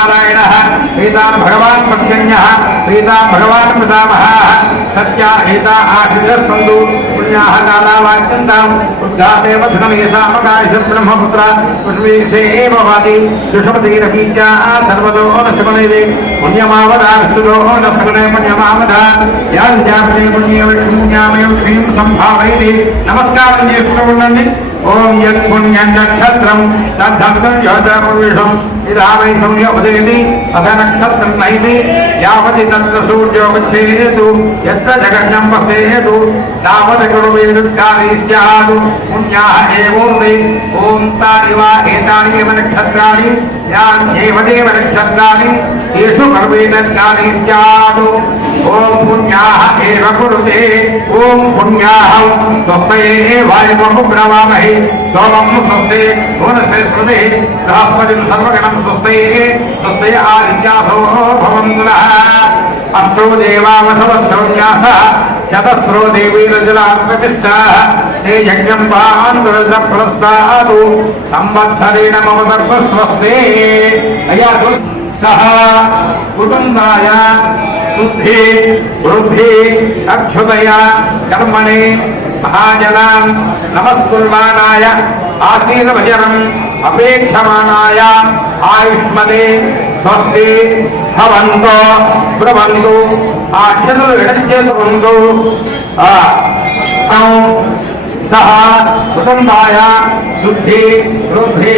नारायणः एता भगवान् पर्जन्यः एता भगवान् पितामहः सत्या एता आशिषस्सन्तु पुण्याः कालावाच्यन्ताम् उद्घातेव धनमेषामकाश ब्रह्मपुत्र पुष्पेशे एव वाति सुषमतिरपीत्या सर्वतो न शमनेदे पुण्यमावदास्तुतो न सकले पुण्यमावदा याञ्जापते पुण्यविष्णुन्यामयं श्रीं सम्भावयति नमस्कारं చేసుకుంటూ ఓం యత్ పుణ్యం నక్షత్రం తద్ధం యోధముషం ఇదావై సంయోపదేతి అథ నక్షత్రం నైతి యావతి తత్ర సూర్యోపచ్ఛేదు యత్ర జగన్నం పసేదు తావత కురువేదుకారీ స్యాదు పుణ్యాః ఏవోర్వే ఓం తానివా ఏతాని ఏవ నక్షత్రాణి యాన్యేవదేవ నక్షత్రాణి తేషు కర్వేదకారీ స్యాదు ఓం పుణ్యాః ఏవ కురుతే ఓం పుణ్యాః స్వస్తయే వాయుమము బ్రవామహే सोमं स्वस्ते भुवनस्ते स्मृते बृहस्पतिं सर्वगणं स्वस्ते स्वस्ते आदित्यासो भवन्तु नः अष्टो देवावसवस्सौन्यासः शतस्रो देवीरजलात्मतिष्ठाः ते यज्ञं पान्दुरजप्रस्तादु संवत्सरेण मम सर्वस्वस्ते अयातु सः कुटुम्बाय शुद्धि वृद्धि अक्षुतया कर्मणे महाजनां नमस्कुर्वाणाय आसीनभजनम् अपेक्षमाणाय आयुष्मते स्वस्ति भवन्तो ब्रुवन्तु आक्षतु विडच्चेतु सह कुटुम्बाय शुद्धि वृद्धि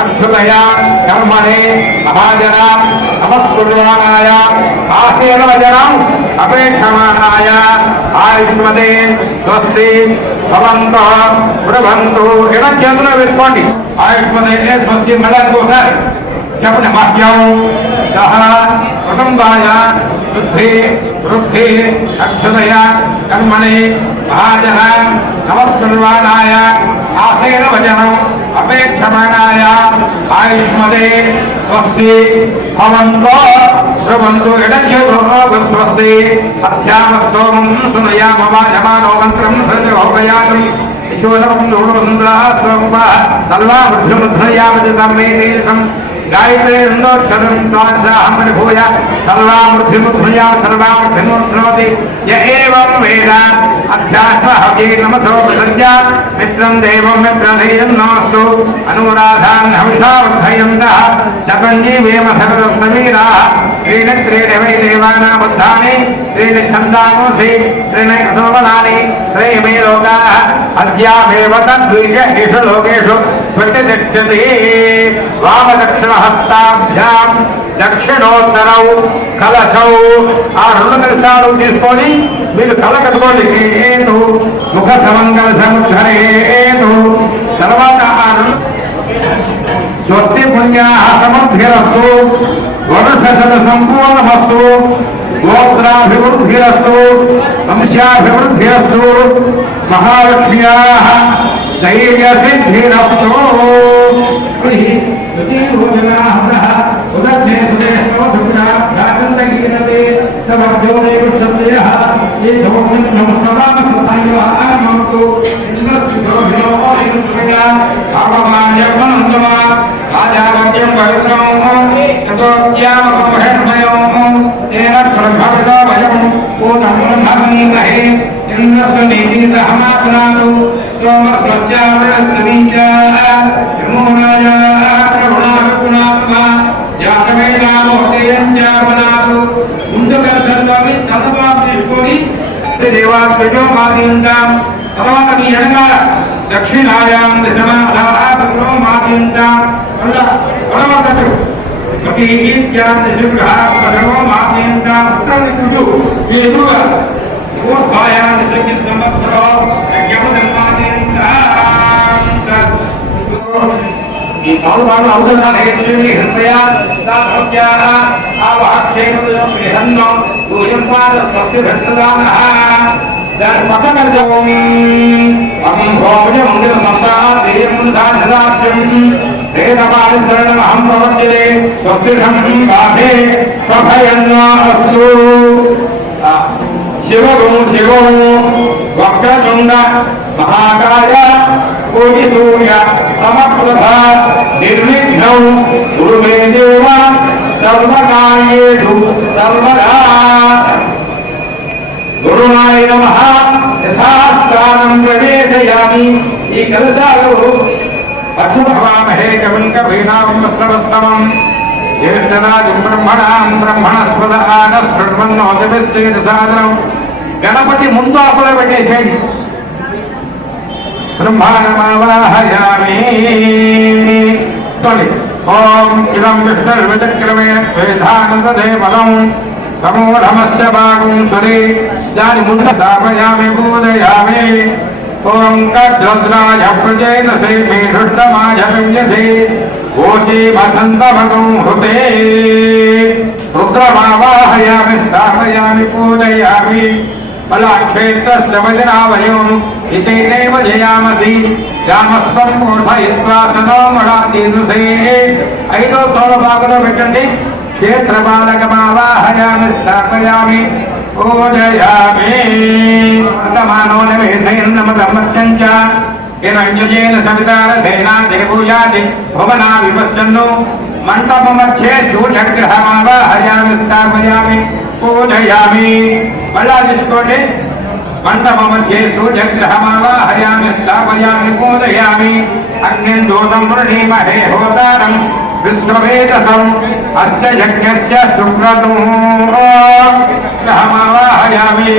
अक्षुतया कर्मणे महाजनां नमस्कुर्वाणाय आसीनभजनम् अपेक्षमाणाय आयुष्मते स्वस्ति भवन्तो ब्रुवन्तु इडच्चेतुलो वेसुकोंडि आयुष्मते स्वस्ति मళ్ళంకోసారి చెప్పండి వాక్యం సహ కుటుంబాయ శుద్ధి వృద్ధి అక్షతయ కర్మణి మహాజన నమస్కర్వాణాయ ఆసేన వచనం అపేక్షమాణాయ ఆయుష్మతే స్వస్తి భవంతో బ్రువంతు ఇడచ్చేతులో స్వస్తి అధ్యామస్తోమం సునయామ వాయమానో మంత్రం సర్వోపయామి విశోధం నూఢసుందరాస్వరూప సర్వాబుద్ధిముద్రయామజితమేషం गायत्रेन्दोक्षरं स्वाध्याहमनुभूय सर्वामूर्तिमुद्भूया सर्वामूर्तिमुद्भवति य एवं वेद अध्यात्महवे नमसो प्रसज्य मित्रं देवं मित्रधेयं नमस्तु अनुराधान् हविषावर्धयन्तः सकञ्जीवेम सर्वसमीराः त्रीणि वै देवानामुत्थाने त्रीणि छन्दांसि त्रीणि असोमनानि त्रयमे लोकाः अद्यामेव तद्विषु लोकेषु प्रतिष्ठति वामदक्षिणहस्ताभ्यां दक्षिणोत्तरौ कलशौ आ రెండు కలశాలు తీసుకొని మీరు కల కట్టుకోండి ఏను ముఖ సమంగళ సముద్ధరేను తర్వాత ఆ స్వస్తి పుణ్యాః సమృద్ధిరస్తు వనసకల సంపూర్ణమస్తు గోత్రాభివృద్ధిరస్తు వంశాభివృద్ధిరస్తు మహాలక్ష్మ్యాః ధైర్యసిద్ధిరస్తు दक्षिणायां दिशमाधारो माद्यन्तां प्रतीत्यां दिशग्रहारो माद्यन्तां प्रविष्टु येनुव ऊर्ध्वायां दिशि संवत्सरो यमधर्माद्यन्तां ఈ పౌరాలు అవసరాలు హేతుని హృదయ సాధ్యాః ఆవాక్షేమం విహన్నో పూజంపాద స్వస్తి భక్తదానః దాని పక్కన జవం అహం భోజనం నిర్మతా దేయం దానదాత్యం వేదపాలి శరణమహం ప్రవచ్యతే స్వస్తిహం బాధే స్వభయన్నోస్తు శివో వక్రతుండ మహాకాయ కోటిసూర్య సమప్రభ నిర్విఘ్నం గురుమే దేవ సర్వకాయేషు సర్వదా గురునాయ నమః యథాస్థానం ప్రవేశయామి. ఈ కలశాలు అక్షభవామహే కవిం కవీనాం వస్త్రవస్తమం జ్యేష్ఠరాజం బ్రహ్మణాం బ్రహ్మణస్పద ఆనశృణ్వన్నోతిసాదనం. గణపతి ముందు అప్పులో పెట్టేసేయండి. బ్రహ్మాణమావాహయామి. ఓం ఇదం విష్ణుర్విచక్రమే వేదానందదేవలం సమూఢమస్య భాగం సురే. దాని ముందు స్థాపయామి పూజయామి. ఓం కద్రుద్రాయ ప్రజేనసే మే హృష్టమాయ విన్యసే ఓచే వసంతమగం హృతే. రుద్రమావాహయామి స్థాపయామి పూజయామి. బలాక్షేత్రస్య వజనావయం ఇతేనేవ జయామసి రామస్వం మూఢయిత్వా తనోమడాతీనుసే. ఐదో తోడ భాగంలో పెట్టండి. క్షేత్రపాలకమావాహయామి స్థాపయామి పూజయామి. మానో నివేశయన్నమదమత్యంచ హిరణ్యజేన సవితారసేనా జయభూయాది భువనా విపశ్యన్ను. మంటపమధ్యే సూర్యగ్రహమావాహయామి స్థాపయామి పూజయామి. మళ్ళా తీసుకోండి. మంటపమధ్యే సూర్యగ్రహమావాహయామి స్థాపయామి పూజయామి. అగ్నిం దూతం వృణీమహే హోతారం విశ్వవేదసం అస్య యజ్ఞస్య శుక్రతో గ్రహమావాహయామి.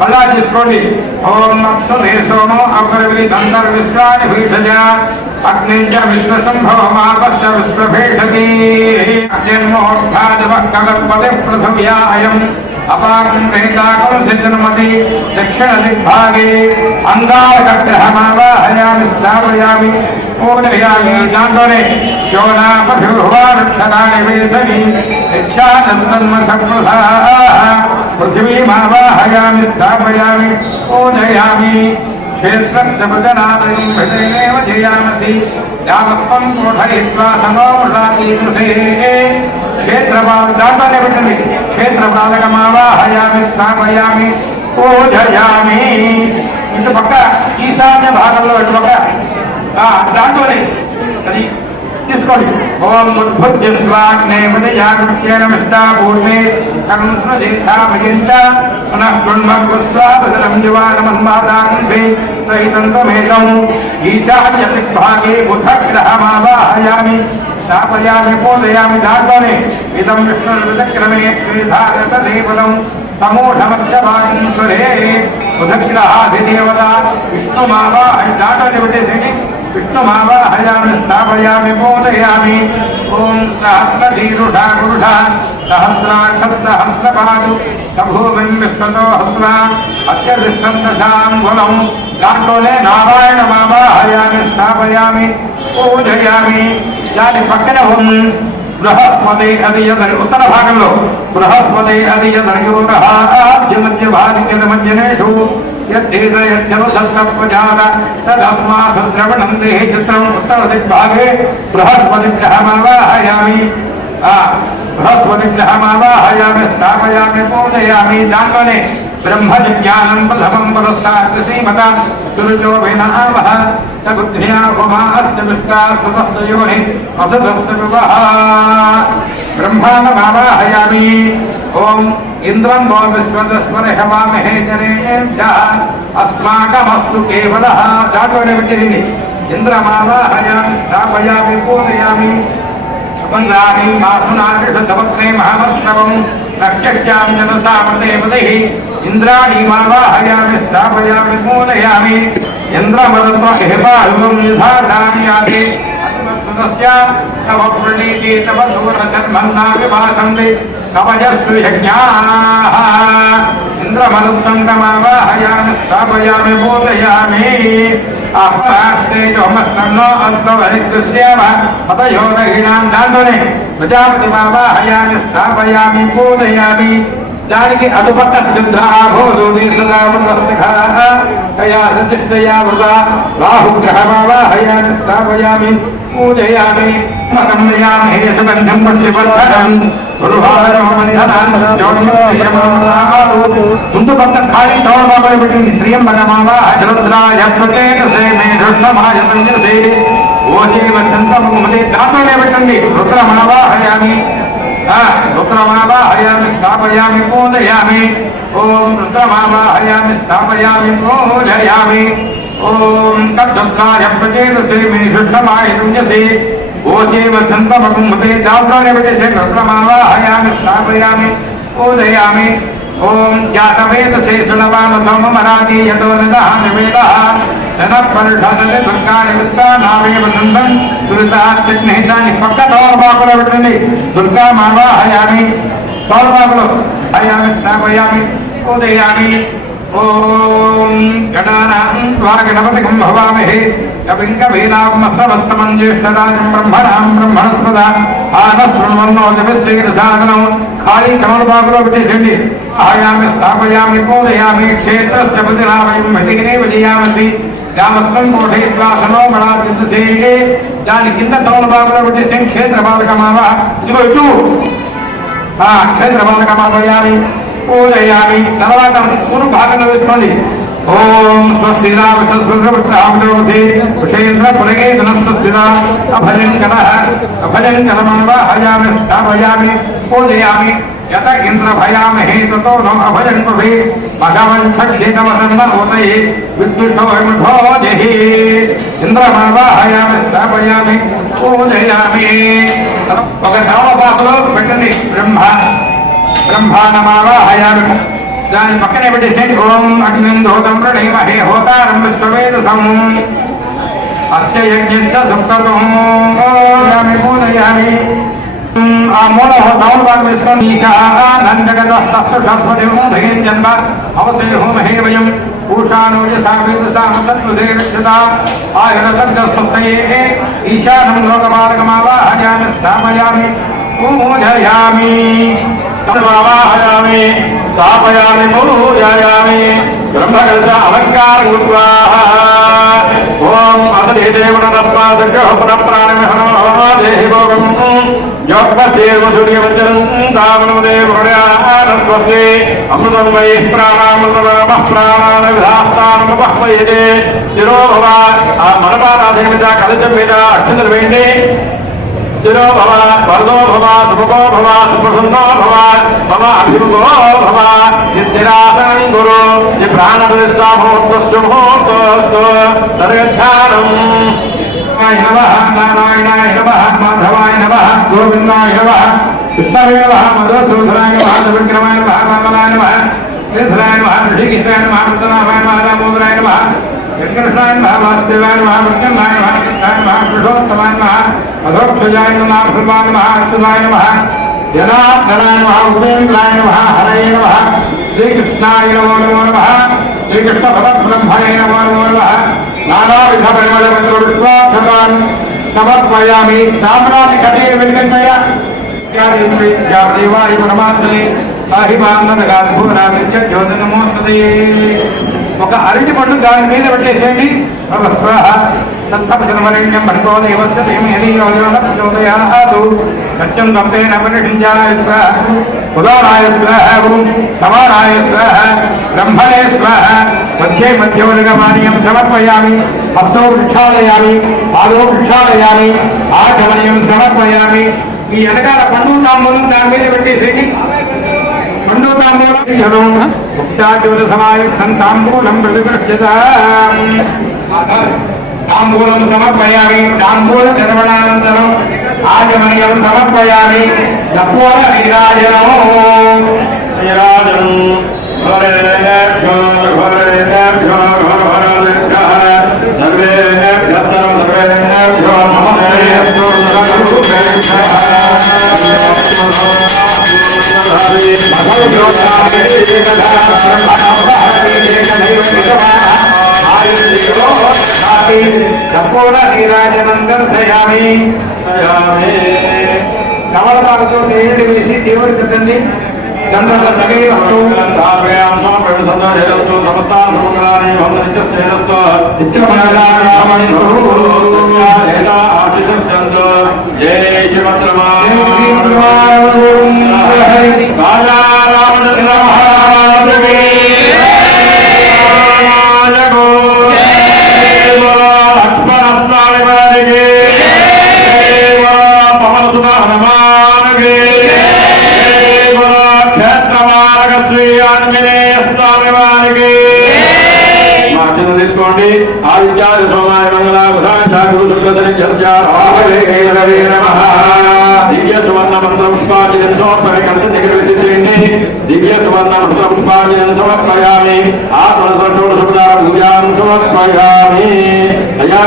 మళ్ళా తీసుకోండి. ఓం అప్సునే సోమో అపరవి దంతర్విశ్వాని భీషజ అగ్నించ విశ్వసంభవమాపశ్య విశ్వభేషతి. జన్మోత్థాదివక్కల్పదే పృథివ్యా అయం అపాకం వేదాకం సిద్ధనమతి దక్షిణ దిగ్భాగే అంగారకగ్రహమావాహయామి స్థాపయామి పూజయామి. దాంట్లోనే శోనాపభిర్భువానక్షరాణి వేసవి యక్షానన్మసకృధా పృథివీమావాహయామి స్థాపయామి పూజయామి. క్షేత్రస్య భజనాదయం భజనేవ జయామసి యామత్వం పూఢయిత్వా సమోషాతీనుసే. దాంట్లోనే పెట్టండి. క్షేత్రపాలకమావాహయామి స్థాపయామి పూజయామి. ఇటు పక్క ఈశాన్య భాగంలో ఇటు పక్క దాంట్లోనే అది తీసుకోండి. ఓం ఉద్భుత్యస్వాగ్నేమయాగృత్యేనమిష్టాభూతే కర్మస్మజేష్టామయంత పునః కృణ్మస్వాదరం దివానమన్మాదాంతే సహితంతమేతం. ఈశాన్య దిగ్భాగే బుధగ్రహమావాహయామి స్థాపయామి పూజయామి. దాంట్లోనే ఇదం విష్ణుర్విచక్రమే శ్రీధారతదేవతం సమూఢమస్య భాగీశ్వరే బుధగ్రహాధిదేవత విష్ణుమావాహ. దాంట్లోనే పెట్టేసేయండి. విష్ణుమావాహయామి స్థాపయామి పూజయామి. ఓం సహస్రధీరుషా పురుష సహస్రాక్షసహస్రపాదు సభూమిం విశ్వతో హస్ర అత్యధిష్టందశాంగులం. దాంట్లోనే నారాయణమావాహయామి స్థాపయామి పూజయామి. దాని పక్కన బృహస్పతి అది ఉత్తర భాగంలో బృహస్పతి అది మధ్య భాగమధ్యనేషు యద్దేశయచ్చనుసప్రజాత తదస్మాద్రవణం దేహి చిత్రం. ఉత్తర దిగ్భాగే బృహస్పతి గ్రహమావాహయామి. బృహస్పతి గ్రహమావాహయామి స్థాపయామి పూజయామి. దాంట్లోనే బ్రహ్మజ్ఞానం ప్రథమం పురస్కారమత సురుజో వినామః సబుద్ధ్యా భుమాస్య విష్టాసుమస్తయోని అసుధస్సవివః. బ్రహ్మాణమావాహయామి. ఓం ఇంద్రం వో విశ్వదస్మరహవామహే జనేభ్యః అస్మాకమస్తు కేవలః. దాంట్లోనే పెట్టింది. ఇంద్రమావాహయామి స్థాపయామి పూజయామి. వందామి మాసునాభిషధవక్నే మహామస్తవం నక్షత్యాం జనసామదేవదైః ఇంద్రాణీమావాహయామి స్థాపయామి పూజయామి. ఇంద్రమరుత్వ హిమాహుం నిధానామి యాది అస్మస్య తవ ప్రణీతి తవ సూరశర్మన్నా విభాసంతి కవయస్సు యజ్ఞాః. ఇంద్రమరుత్తంగమావాహయామి స్థాపయామి పూజయామి. అపస్తేజోమస్సన్నో అస్మవరికృష్యేవ పతయోదహినాం. దాంట్లోనే ప్రజాపతిమావాహయామి స్థాపయామి పూజయామి. దానికి అటుపక్క సిద్ధాభోదయా వృత రాహుగ్రహమావాహయామి స్థాపయామి పూజయామి. సుగంధం పశ్చివర్ధనం ముందు పక్క ఖాళీ తోడబాబు పెట్టింది. శ్రీయంబరమావాహృష్ణమాయ ఓజీ వసంతముదే. దాంట్లోనే పెట్టండి. రుద్రమావాహయామి रुद्रमावाहयामि स्थापयामि पूजयामि ओम रुद्रमावाहयामि स्थापयामि पूजयामि ओम तत्सत्कार्य प्रचेतसे विनिषुद्धमाय तुञ्जसे ओचेव सन्तमकुम्भते दाव्राणे विजसे रुद्रमावाहयामि स्थापयामि पूजयामि ओम जातवेदसे सुनवाम सोममराजी यतो नदः निवेदः जनपरिषदने दुर्गानि वित्तानामेव सुन्दं दुरिताच्चिह्नितानि पक्कतोर्बाकुलो विट्टंడి दुर्गा मावाहयामि तोर्बाकुलो हयामि स्थापयामि पूजयामि ओम गणानां त्वा गणपतिं भवामहे कविं कवीनामस्तमस्तमं ज्येष्ठराजं ब्रह्मणां ब्रह्मणस्पदा आनशृण्वन्नो जगत्सेदसादनं खाली कमलबाकुलो विट्टండి आयामि स्थापयामि पूजयामि क्षेत्रस्य प्रतिनामयं मतिने विजयामसि ग्रामस्थं कोठेश्वासनो बलादिसे दानि किंद कमलबाकुलो विट्टేసి क्षेत्रपालकमाव ఇదిగో ఇటు क्षेत्रपालकमाవయామి पूजयामि తర్వాత పూర్వ భాగంలో వేసుకోండి ఓం స్వస్తిరా విశ్వస్వృత్రామలోధే విషేంద్ర పురగే ధనస్వస్తిరా అభజంకరమావాహయామి స్థాపయామి పూజయామి యత ఇంద్ర భయామహే తతో నో అభజంకభే భగవన్ సక్షేతవసన్న ఉదయే విద్యుషో విముఢో జహి ఇంద్రమావాహయామి స్థాపయామి పూజయామి ఒక నామపాపలో పెట్టండి ब्रह्मानमावाहयामि दानि पक्कने పెట్టేసి ఓం అగ్నిందోతం ప్రణేమహే హోతారం విశ్వవేదసం అస్య యజ్ఞస్య సుప్తతం యామి పూజయామి ఆ మూల హోతాం వేసుకొని ఈశానందగతస్తస్వదేవం భయం జన్మ అవసేహో మహేవయం పూషానోజ సావేదసామతత్వదేక్షత ఆయురసర్గస్వస్తయే ఈశానం లోకమార్గమావాహయామి స్థాపయామి పూజయామి वाहयामि स्थापयामि पूजयामि ब्रह्मकलश अलङ्कारं कृत्वा ओम अतदेवनरत्नादग्रह पुनःप्राणमहनो देहि भोगं योगसेव सूर्यवचनं दावनदेवहृदयानस्वस्ते अमृतमयि प्राणामृतमः प्राणानविधास्तानमुपह्वयते शिरो भव मनपाराधनमिदा कलशं మీద అక్షంతలు వేయండి शिरो भव वरदो भव सुमुखो भव सुप्रसन्नो भव मम अभिमुखो भव स्थिरासनं गुरु प्राणप्रतिष्ठा मुहूर्तस्य मुहूर्तोऽस्तु सर्वध्यानम् नमः नारायणाय नमः माधवाय नमः गोविन्दाय नमः कृष्णाय नमः मधुसूदनाय नमः विक्रमाय नमः वामनाय नमः श्रीधराय नमः ऋषिकेशाय नमः कृष्णाय नमः दामोदराय नमः कृष्णाय नमः वासुदेवाय नमः कृष्णाय नमः कृष्णाय नमः पुरुषोत्तमाय नमः अधोक्षजाय नमः भगवाय नमः अच्युताय नमः जनार्दनाय नमः उपेन्द्राय नमः हरये नमः श्रीकृष्णाय नमो नमः श्रीकृष्ण भगवद्ब्रह्मणे नमो नमः नानाविध परिमलविश्वासकान् समर्पयामि साम्राज्य कथेर वेंकटయ్య देवाय परमात्मने साहिबानन्दगाधूरामित्य ज्योतिर्नमोस्तुते ఒక అరటి పండు దాని మీద పెట్టేసేయండి స్వాహ తత్సపజనమరణ్యం భర్గో దేవస్య ధీమహి ధియో ప్రచోదయాత్ సత్యం దంపేన పరిషించాయ స్వాహ ఉదారాయ స్వాహ సమానాయ స్వాహ బ్రహ్మణే స్వాహ మధ్యే మధ్యవర్గమాన్యం సమర్పయామి హస్తౌ వృక్షాలయామి పాదౌ వృక్షాలయామి ఆచమనీయం సమర్పయామి ఈ వెనకాల పండు తాంబూలం దాని మీద పెట్టేసేయండి పండు తాంబూలం ముక్తాజ్యోతిసమాయుక్తం తాంబూలం తాంబూలం సమర్పయామి తాంబూల నిర్వణానంతరం ఆచమనీయం సమర్పయామి కపోల నీరాజనం కర్పూర నీరాజనం దర్శయామి కమలపాలతో తేనె వేసి దేవుడి పెట్టండి గంధర్వ సగై వస్తు తాపయాం సమర్పణ సందర్శయస్తు సమస్తాన్ సమగ్రాని భవనిత్య శ్రేయస్తు నిత్యమనారామణి భూయాలేలా ఆశిషంతు జై శివత్రమా రామచంద్ర మహారాజుకి లక్ష్మణ స్వామి వారికి పవన సుధ హనుమానికి శ్రీ ఆంజనేయ స్వామి వారికి మార్చన తీసుకోండి. ఆదిత్యాది సోమాయ మంగళ బుధాచార్యుడు శుక్రధని దివ్య సువర్ణ మంత్ర పుష్పాంజలి సమర్పణ కలిసి దగ్గర వేసేసేయండి. దివ్య సువర్ణ మంత్ర పుష్పాంజలి సమర్పయామి. పూజాం సమర్పయామి. అయ్యా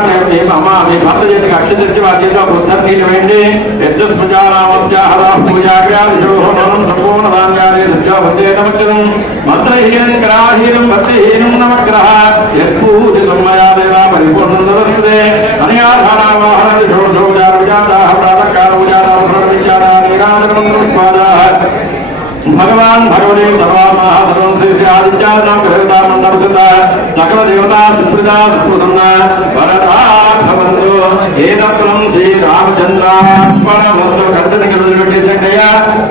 అమ్మా మీ భర్త చేతికి అక్షతరిచి వారి చేతిలో బుద్ధం నీళ్ళు వేయండి. యశస్ పూజారామోహనం సంపూర్ణ ధాన్యాలే సత్యాభుజేతమచ్చనం మంత్రహీనం గ్రహహీనం భక్తిహీనం నవగ్రహ యత్పూజితం మయా దేవా పరిపూర్ణం దదస్తుతే అనయాధారావాహన షోడశోపచార విజాతాః ప్రాతఃకాల విజాతాః విజాతాః నిరాజనమంత్రవిష్పాదాః భగవాన్ భగవదే సర్వామః సర్వం శ్రీ ఆదిత్యానాం గ్రహతా మండపసుత సకల దేవతా సుప్రద సుప్రసన్న వరదా భవంతు. ఏదత్వం శ్రీరామచంద్రార్పణమస్తు. కర్తని కలుగులు పెట్టేసండయ్యా.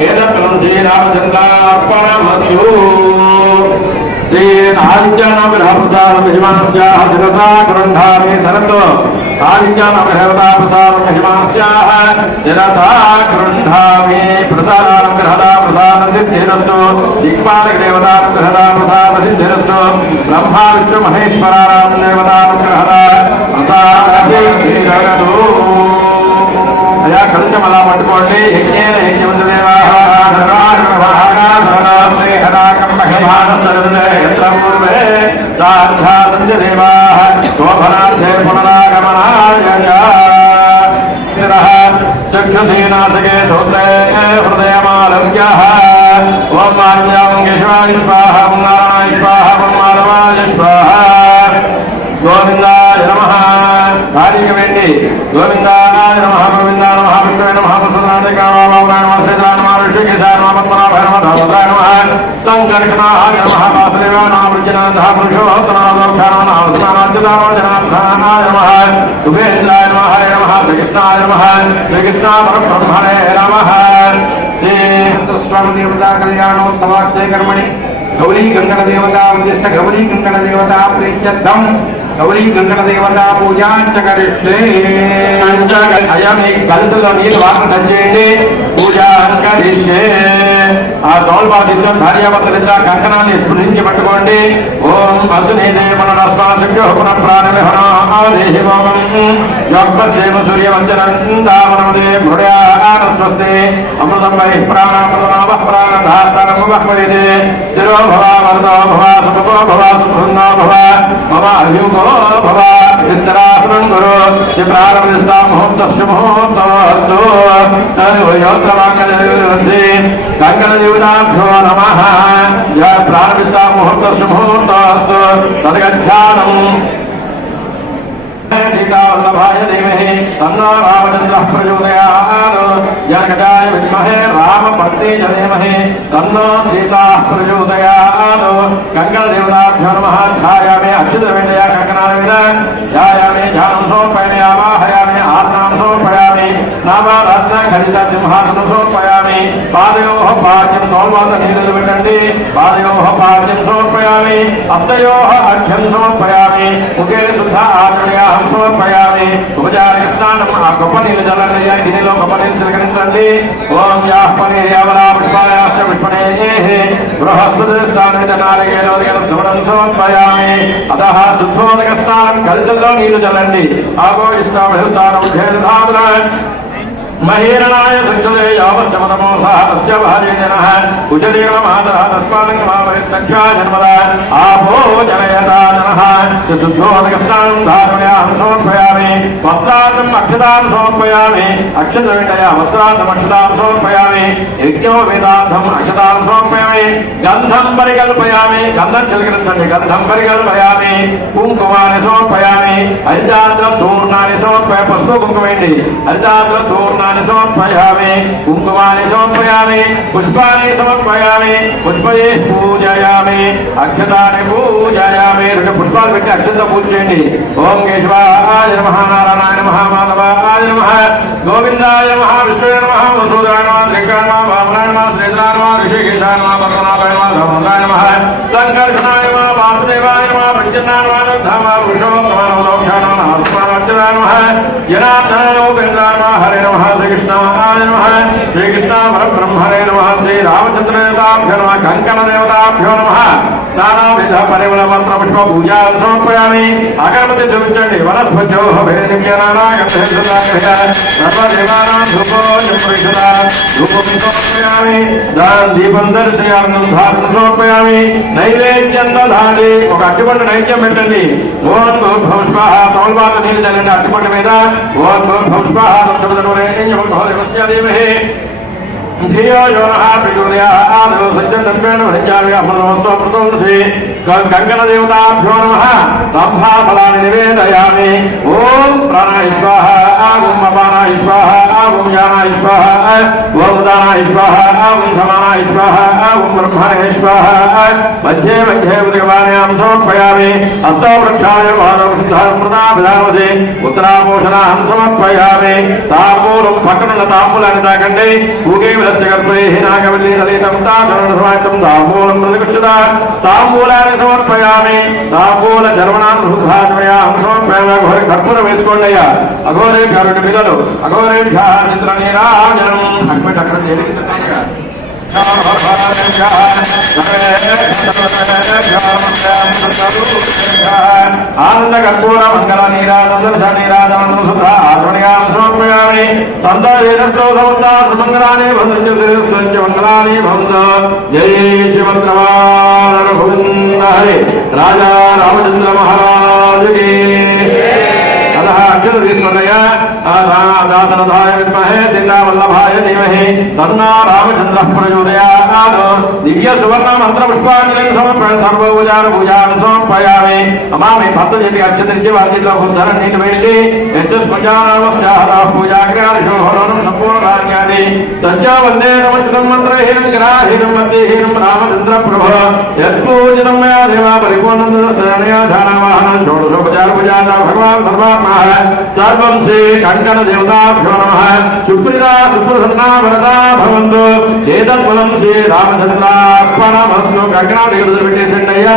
ఏదత్వం శ్రీరామచంద్రార్పణమస్తు. శ్రీ ఆదిత్యానాం గ్రహప్రసాదం యజమానస్యాః శిరసా గ్రంథామి సరతో. ఆదిత్యానాం గ్రహవతా ప్రసాదం యజమానస్యాః శిరసా గ్రంథామి. ప్రసాదానం గ్రహదా ప్రసాదం సిద్ధిరస్తు. దిక్పాలక దేవతానం గ్రహదా ప్రసాద సిద్ధిరస్తు. బ్రహ్మా విష్ణు మహేశ్వరానాం దేవతానం గ్రహదా ప్రసాద సిద్ధిరస్తు. అయా కలుషం అలా పట్టుకోండి. యజ్ఞేన యజ్ఞవంతదేవాః పూర్వే సాధ్యాదేవాః శోభనార్థే పునరాగమనాయ చక్షుధీనాశకే సూత్రే హృదయమాలవ్యః. ఓం మాల్యాం కేశవాయ స్వాహ మంగళాయ స్వాహ మంగళవాయ స్వాహ. గోవిందాయ నమః. కాళీకి వెండి గోవిందాయ నమః గోవిందాయ నమః విష్ణువే నమః ప్రసన్నాయ నమః శ్రీరాయ నమః ఋషికేశాయ నమః పద్మనాభాయ నమః ధామోదరాయ నమః సంకర్షణాయ నమః వాసుదేవాయ నమః వృజ్జనాథాయ పురుషోత్తమాయ నమః స్నానాయ నమః శుభేంద్రాయ నమః నమః శ్రీకృష్ణాయ నమః శ్రీకృష్ణ పరబ్రహ్మణే నమః. శ్రీ స్వామి దేవతా కళ్యాణోత్సవాక్షయ కర్మణి గౌరీ గంగణ దేవతా ఉద్దిష్ట గౌరీ గంగణ దేవతా ప్రీత్యర్థం గౌరీ గంగణ దేవతా పూజాంచ కరిష్యే. అయ్యా మీ కలుసులో నీళ్ళు వాసన తెచ్చేయండి. పూజాంకరిష్యే. ఆ దౌల్బాలు తీసుకొని భార్యాభర్తలు ఇద్దరు కంకణాన్ని స్ఫురించి పట్టుకోండి. ఓం వసునేదే మనస్వాసభ్యో పునః ప్రాణవిహరణం యోగసేమ సూర్యవంచనందామనమదే మృడయానస్వస్తే అమృతం వై ప్రాణామృతనామ ప్రాణధాతనముపహ్మయతే. శిరో భవ వరదో భవ సుఖో భవ సుఖృన్నో భవ మమ అభ్యుగో భవ. విస్తరాసనం గురు ప్రారంభిస్తా ముహూర్తస్య ముహూర్తమస్తు. కంకణదేవతాభ్యో నమః. ప్రారంభిస్తా ముహూర్తస్య ముహూర్తమస్తు. తదగధ్యానం సీతావల్లభాయ ధీమహి తన్నో రామచంద్రః ప్రచోదయాత్. జనకటాయ విద్మహే రామపత్ని చ ధీమహి తన్నో సీతాః ప్రచోదయాత్. కంకణదేవతాభ్యో నమః. ధ్యాయామి అక్షతవేణయ కంకణాల మీద ధ్యాయామి ధ్యానం సమర్పయామి. ఆవాహయామి ఆసనం సమర్పయామి. నామరత్న ఖచ్చిత సింహాసనం సమర్పయామి. పాదయోః పాద్యం తోల్వాత నీళ్ళు పెట్టండి. పాదయోః పాద్యం సమర్పయామి. హస్తయోః అర్ఘ్యం సమర్పయామి. ముఖే శుద్ధ ఆచమయాహం సమర్పయామి. ఉపచారిక స్నానం ఆ గొప్ప నీళ్ళు చల్లండి. గిన్నెలో గొప్ప నీళ్ళు స్వీకరించండి. ఓం యాః పనేర్యావలా పుష్పాయాశ్చ పుష్పణేః బృహస్పతి స్థానిత నారికేలోదక సువర్ణం సమర్పయామి. అతః శుద్ధోదక స్నానం కలశంలో నీళ్లు చల్లండి. ఆగో ఇష్టావహిస్తానం ధేర్ధాతుల మహీరణాయ సంజలే యావశ్యమతమోస తస్య భార్యజనః కుశలీల మాతరః తస్మాన్మాపరిస్తక్షా జన్మద ఆభో జనయతా జనః. శుద్ధోదక స్నానం ధారణయాహం సమర్పయామి. వస్త్రార్థం అక్షతాం సమర్పయామి. అక్షతవేణయ వస్త్రార్థం అక్షతాం సమర్పయామి. యజ్ఞో వేదార్థం అక్షతాం సమర్పయామి. గంధం పరికల్పయామి. గంధం చిలకరించండి. గంధం పరికల్పయామి. కుంకుమాన్ని సమర్పయామి. హరితాద్ర చూర్ణాన్ని సమర్పయ. పసుపు కుంకుమేండి. హరితాద్ర చూర్ణాన్ని సమర్పయామి. కుంకుమాన్ని సమర్పయామి. పుష్పాన్ని సమర్పయామి. పుష్పే పూజయామి. అక్షతాన్ని పూజయామి. రెండు పుష్పాలు పెట్టి అక్షంతో పూజ చేయండి. ఓం కేశవాయ నమః నారాయణాయ నమః మాధవాయ నమః గోవిందాయ నమః విష్ణువే నమః మధుసూదనాయ నమః శ్రీకాయ నమః వామనాయ నమః శ్రీధరాయ నమః ఋషికేశాయ నమః పద్మనాభాయ నమః ధామోదరాయ నమః సంకర్షణాయ నమః వాసుదేవాయ నమః ప్రజన్నాయ నమః ధామ పురుషోత్తమాయ నమః పుష్పార్చనాయ నమః జనార్దనాయ నమః ఉపేంద్రాయ నమః హరే నమః శ్రీకృష్ణాయ నమః శ్రీకృష్ణ పరబ్రహ్మణే నమః శ్రీరామ रामचंद्रदेवताभ्यो नमः कंकणदेवताभ्यो नमः नानाविध परिमल मंत्र पुष्प पूजा समर्पयामि अगरबत्ती చూపించండి वनस्पत्यो सर्वदेवानां धूपो धूपं समर्पयामि दीपं दर्शयामि धारणं समर्पयामि नैवेद्యం दधामि ఒక అట్టిపండు నైవేద్యం పెట్టండి ఓం భూర్భువః స్వాహ తౌల్వాత నీళ్ళు చల్లండి అట్టిపండు మీద ఓం భూర్భువః స్వాహ తత్సవితుర్వరేణ్యం దేవహే धियो यो नः प्रचोदयात् सज्जनत्वेन भजामि अमृतमस्तोऽमृतोऽसि कंकणदेवताभ्यो नमः रम्भाफलानि निवेदयामि ॐ प्राणाय स्वाहा ॐ अपानाय स्वाहा ॐ ज्ञानाय स्वाहा ॐ उदानाय स्वाहा ॐ समानाय स्वाहा ॐ ब्रह्मणे स्वाहा मध्ये मध्ये उदयवाण्यां समर्पयामि हस्तो वृक्षाय वादवृद्धामृताभिधावसे उत्तरापोषणाहं समर्पयामि ताम्बूलं पక్కన తాంబూలాన్ని తాకండి ఊగే नागवल्ली सलितं ताम्बूलं प्रतिगच्छता ताम्बूलाన్ని సమర్పయామి ताम्बूल जर्मणान् शुद्धात्मयाहं समर्पयामि घोरे कर्पूर వేసుకోండియా అఘోరే గారుడి పిల్లలు అఘోరే ధ్యానింద్ర నీరాజనం అక్కడ అక్కడ చేరిస్తాయా आनंद कर्पूर मंगल नीराजन नीराजन सुधा आत्मनियां समर्पयामि संतोषो मंगलानि भवन्तु मंगलानि भवन्तु जय श्रीमद्रवाण गोविंद हरे राजा रामचंद्र महाराज की अक्षर दासनधाय विद्महे सीतावल्लभाय धीमहि तन्नो रामचंद्रः प्रचोदयात् दिव्य सुवर्ण मंत्र पुष्पांजलिं समर्पयामि सर्वोपचार पूजां समर्पयामि अमामि भक्तजति अक्षतस्य वार्जितो उद्धरण नीतवेति यस्य पूजानामस्याः पूजाग्र्यादिषु हरणं संपूर्णकार्याणि सज्जा वन्दे नमस्कृतं मन्त्रहीनं ग्राहीनं मध्यहीनं रामचंद्र प्रभो यत्पूजितं मया देवा परिपूर्णं तदस्य ध्यानवाहनं षोडशोपचार पूजां भगवान् सर्वात्मा सर्वं श्री कंकण देवताभ्यो नमः सुप्रीता सुप्रसन्ना वरदा भवन्तु एतत्फलं श्री रामचंद्रार्पणमस्तु कंकणादेवता विटेशण्डय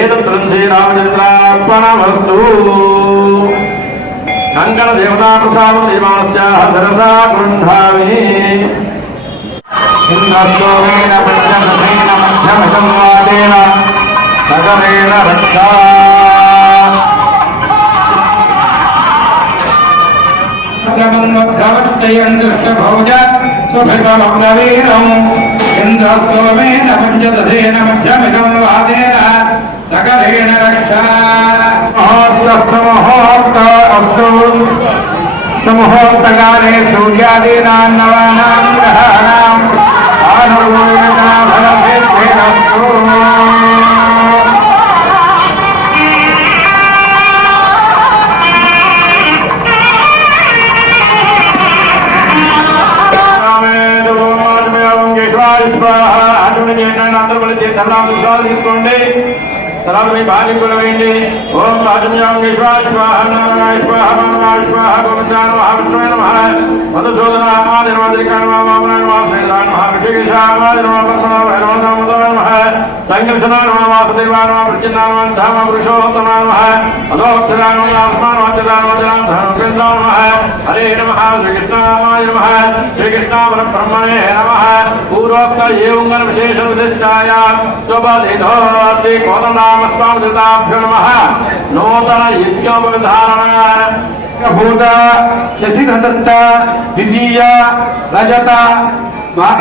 एतत्फलं श्री रामचंद्रार्पणमस्तु कंकण देवता प्रसादं देवास्याः सरसा गृह्णामि इन्द्रस्तोमेन पञ्चमतेन मध्यमकं वातेन सकलेन रक्षा भौज सुभितमग्नवीरम् इन्द्रस्तोमेन पञ्चदशेन मध्यमिदं वादेन सकलेन रक्षा मुहूर्तस्तमुहूर्त अस्तु सुमुहूर्तकाले सूर्यादीनां नवानां ग्रहाणाम् आनुर्मूलता फलसिद्धिरस्तु తీసుకోండి తర్వాత మీ భార్య కూడా వేయండి ఓం రాజమ్యాంగేశ్వర స్వాహ నారాయణ స్వాహ నారాయణ స్వాహ గోవిందాయ నమః విష్ణువే నమః మధుసూదనాయ నమః వామనాయ నమః శ్రీరాయ నమః ఋషికేశాయ నమః భైరవాయ నమః సంకర్షణాయ నమః వాసుదేవాయ నమః ప్రత్యన్నాయ నమః ధామ పురుషోత్తమాయ నమః అదోక్షరాయ నమః ఆత్మాన వాచరాయ నమః హరే నమః శ్రీకృష్ణాయ నమః శ్రీకృష్ణ పరబ్రహ్మణే నమః పూర్వోక్త ఏవంగన విశేష విశిష్టాయ స్వబలిధో శ్రీ కోదండామస్వామితాభ్యో నమః నూతన యజ్ఞోపవిధారణ భూత శశిధదత్త ద్వితీయ రజత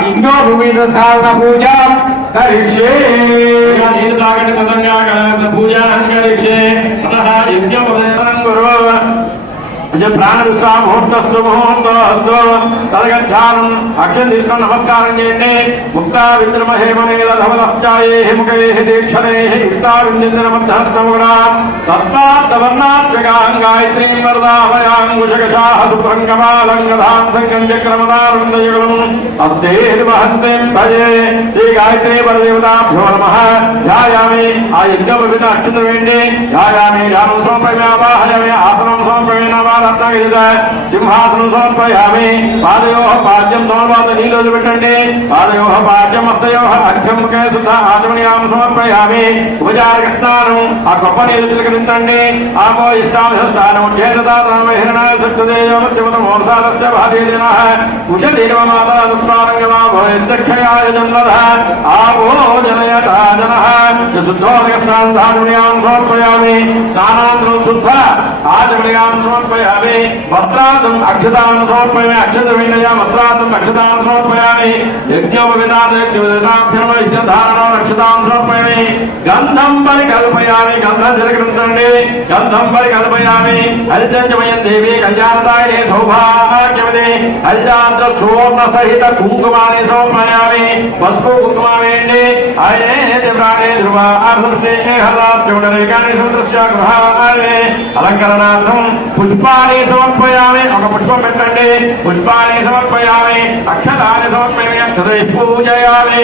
యజ్ఞోపవిధారణ పూజ కరిష్యే నీరు తాగండి కదంగా పూజ కరిష్యే అతః యజ్ఞోపవిధానం కురు ప్రాణ ముహూర్తస్తు ముహూర్తస్తు తదగధ్యానం అక్షం తీసుకొని నమస్కారం చేయండి ముక్తా విద్రమహేమనేల ధవలశ్చాయే ముఖే దీక్షణే యుక్తా విందింద్రమధ్యముడా తత్వాత్తవర్ణాత్మకాం గాయత్రీం వరదాభయాంగుశకషాః సుప్రంగమాలంగధాం సంగం చక్రమదారుందయుగం అస్తే మహంతం భజే శ్రీ గాయత్రీ పరదేవతాభ్యో నమః ధ్యాయామి ఆ యజ్ఞోపవిత అక్షంత వేయండి ధ్యాయామి ధ్యానం సమర్పయామి ఆవాహయామి ఆసనం సమర్పయామి సింహాసనం సమర్పయామి పాదయోహ పాద్యం సమర్పాద నీళ్ళు పెట్టండి పాదయోహ పాద్యం హస్తయోహ అర్ఘ్యం ముఖే సుధ ఆచమనీయాం సమర్పయామి ఉపచారక స్నానం ఆ గొప్ప నీళ్ళు చిలకరించండి ఆపో ఇష్టాస్థానం చేతదాతహిరణాయ శివతమోసాదస్య భాదేన కుశదేవమాతాస్మారంగమాభయక్షయాయ జన్మద ఆపో జనయత జన శుద్ధోదక స్నానం సమర్పయామి స్నానాంతరం శుద్ధ ఆచమనీయాం సమర్పయామి వస్త్రాంతం అక్షతాన్ని సమర్పయామి అక్షతమీనయా వస్త్రాంతం అక్షతాన్ని సమర్పయామి యజ్ఞోపవినాథారణం అక్షతాన్ని సమర్పయామి గంధం పరికల్పయామి గంధం తిరగండి గంధం పరికల్పయామి హరిచంచమయం దేవి కళ్యాణదాయనే సౌభాగ్యవతి హరిచాంద్ర సువర్ణ సహిత కుంకుమాన్ని సమర్పయామి పసుపు కుంకుమ వేయండి ఆయనే ప్రాణే ధ్రువ హరాన్ని సూత్రస్య గృహాలే అలంకరణార్థం పుష్పాన్ని సమర్పయామి ఒక పుష్పం పెట్టండి పుష్పాన్ని సమర్పయామి అక్షతాన్ని సమర్పయామి అక్షతై పూజయామి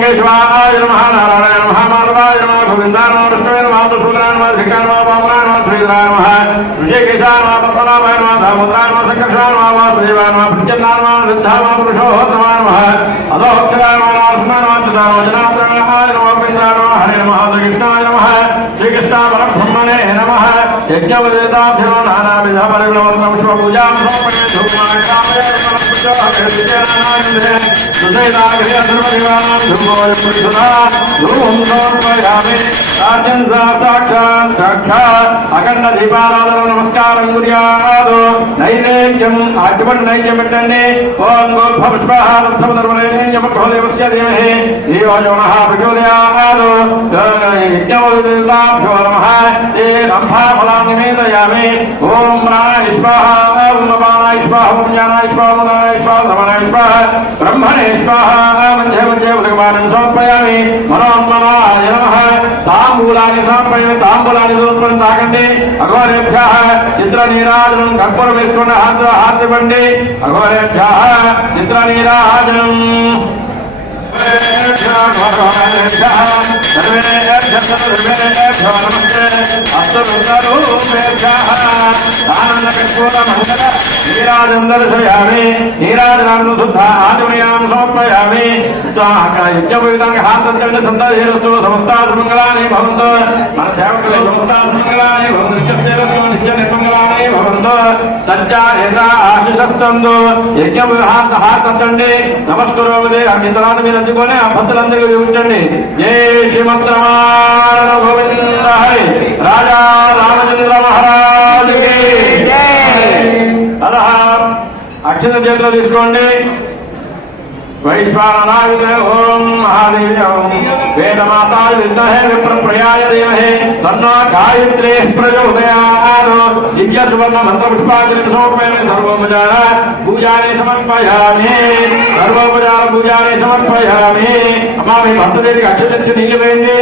కేశవాయ నమః నారాయణ నమః మాధవాయ నమః గోవిందాయ నమః విష్ణువే నమః మధుసూదనాయ నమః శ్రీకాయ నమః వామనాయ నమః శ్రీధరాయ నమః ఋషికేశాయ నమః పద్మనాభాయ నమః దామోదరాయ నమః సంకర్షాయ నమః వాసుదేవాయ నమః ప్రత్యన్నాయ నమః సిద్ధాయ నమః పురుషోత్తమాయ నమః అధోక్షరాయ నమః నారసింహాయ నమః వచనాత్రాయ నమః గోవిందాయ నమః హరే నమః శ్రీకృష్ణాయ నమః శ్రీకృష్ణ పరబ్రహ్మణే నమః యజ్ఞోపవేదాభ్యో నానావిధ పరిగ్రహ పూజాం సమర్పయామి ధూమాయ రామాయ నమః అఖండ దీపారాధన నమస్కారం గుర్యాదు నైవేద్యం అటువంటి నైవేద్యం పెట్టండి ఓం గోల్భపుష్పహారసమధర్మనైవేద్యమహోదేవస్య ధీమహి దేవయోనః ప్రచోదయాదు యజ్ఞోపవేదాభ్యో నమః ఏ రంభాఫలాన్ని నివేదయామి ఓం ప్రాణాయ స్వాహా ఓం నమానాయ స్వాహా ఓం జ్ఞానాయ స్వాహా ఓం దానాయ స్వాహా సమనాయ స్వాహా బ్రహ్మణే స్వాహా మధ్య మధ్య భగవాన్ సమర్పయామి మనోన్మనాయ నమః తాంబూలాన్ని సమర్పయామి తాంబూలాన్ని సమర్పణ తాకండి అఘోరేభ్య చిత్ర నీరాజనం కర్పూరం వేసుకోండి హారతివ్వండి అఘోరేభ్య చిత్ర నీరాజనం నీరాజందర్శయామి నీరాజనాన్ని శుద్ధ ఆచమనీయాం సమర్పయామి యజ్ఞోపవితానికి హారతండి సంతోషేరస్తు సమస్తామంగళాని భవంతు మన సేవకుల సమస్తామంగళాని భవంతు నిత్యసేవస్తు నిత్య నిర్మంగళాని భవంతు సత్యాయేత ఆశిషస్తందు హారతండి నమస్కరోదే అన్ని తర్వాత మీరు అందుకొని ఆ భక్తులందరికీ చూపించండి జై శ్రీమంత్రమాణ గోవింద హరి రాజా రామచంద్ర మహారాజు అలా అక్షత చేతిలో తీసుకోండి వైశ్వానరాయ ఓం మహాదేవి ఓం వేదమాతాయ విద్మహే విప్రప్రయాయ ధీమహి తన్నో గాయత్రీ ప్రచోదయాత్ దివ్య సువర్ణ మంత్ర పుష్పాంజలి సమర్పయామి సర్వోపచార పూజాని సమర్పయామి సర్వోపచార పూజాని సమర్పయామి అమ్మా మీ భక్తుడికి అక్షతించి నీళ్ళు వేయండి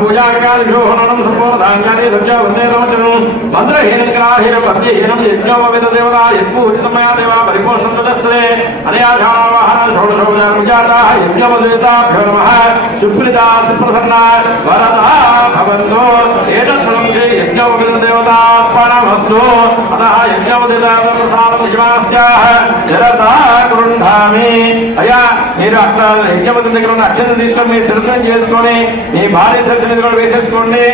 పూజాకాదిషోహనం సంపూర్ణాంగాన్ని సత్య వందే సంవత్సరం మంత్రహీనం గ్రాహీన పద్యహీనం యజ్ఞోపవిత దేవత యజ్ఞూజితమయా దేవ పరిపోషం తదస్త్రే అనయా యజ్ఞోపదేవతాభ్యో నమః సుప్రీతా సుప్రసన్న వరదా భవంతు ఏతత్ఫలం యజ్ఞోపవిత దేవతార్పణమస్తు అతః యజ్ఞోపదేవతాప్రసాదం యజమానస్యాః శిరసా గృహ్ణామి అయ్యా మీరు అక్కడ యజ్ఞపతి దగ్గర ఉన్న అక్షత తీసుకొని మీరు శిరసం చేసుకొని మీ భార్య శిరసం మీద కూడా వేసేసుకోండి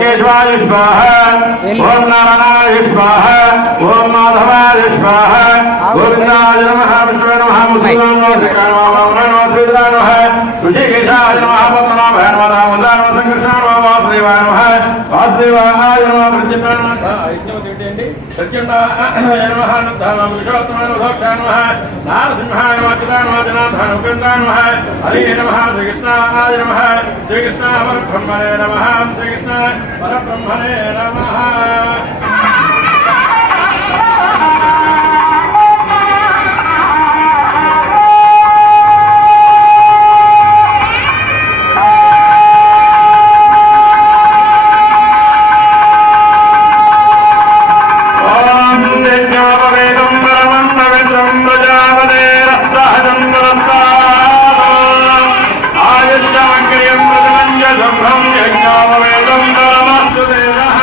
కేశవాయ స్వాహ ఓం నారాయణాయ స్వాహ ఓం మాధవాయ స్వాహ గోవిందాయ నమః విష్ణువే నమః ముసలిమాయ నమః శ్రీధరాయ నమః ఋషికేశాయ నమః పద్మనాభాయ నమః దామోదరాయ నమః సంకర్షణాయ నమః వాసుదేవాయ నమః వాసుదేవాయ నమః ప్రత్యున్నాయ నమః పురుషోత్తమాయ నమః నారసింహాయ నమః చిదాయ నమః జనార్దనాయ నమః ఉపేంద్రాయ నమః హరే నమః శ్రీకృష్ణాయ నమః శ్రీకృష్ణ పరబ్రహ్మణే నమః శ్రీకృష్ణ పరబ్రహ్మణే నమః ఆయుష్మంగళం ప్రజలంజ సంభ్రం యజ్ఞోపవేదం పరమస్తు దేవః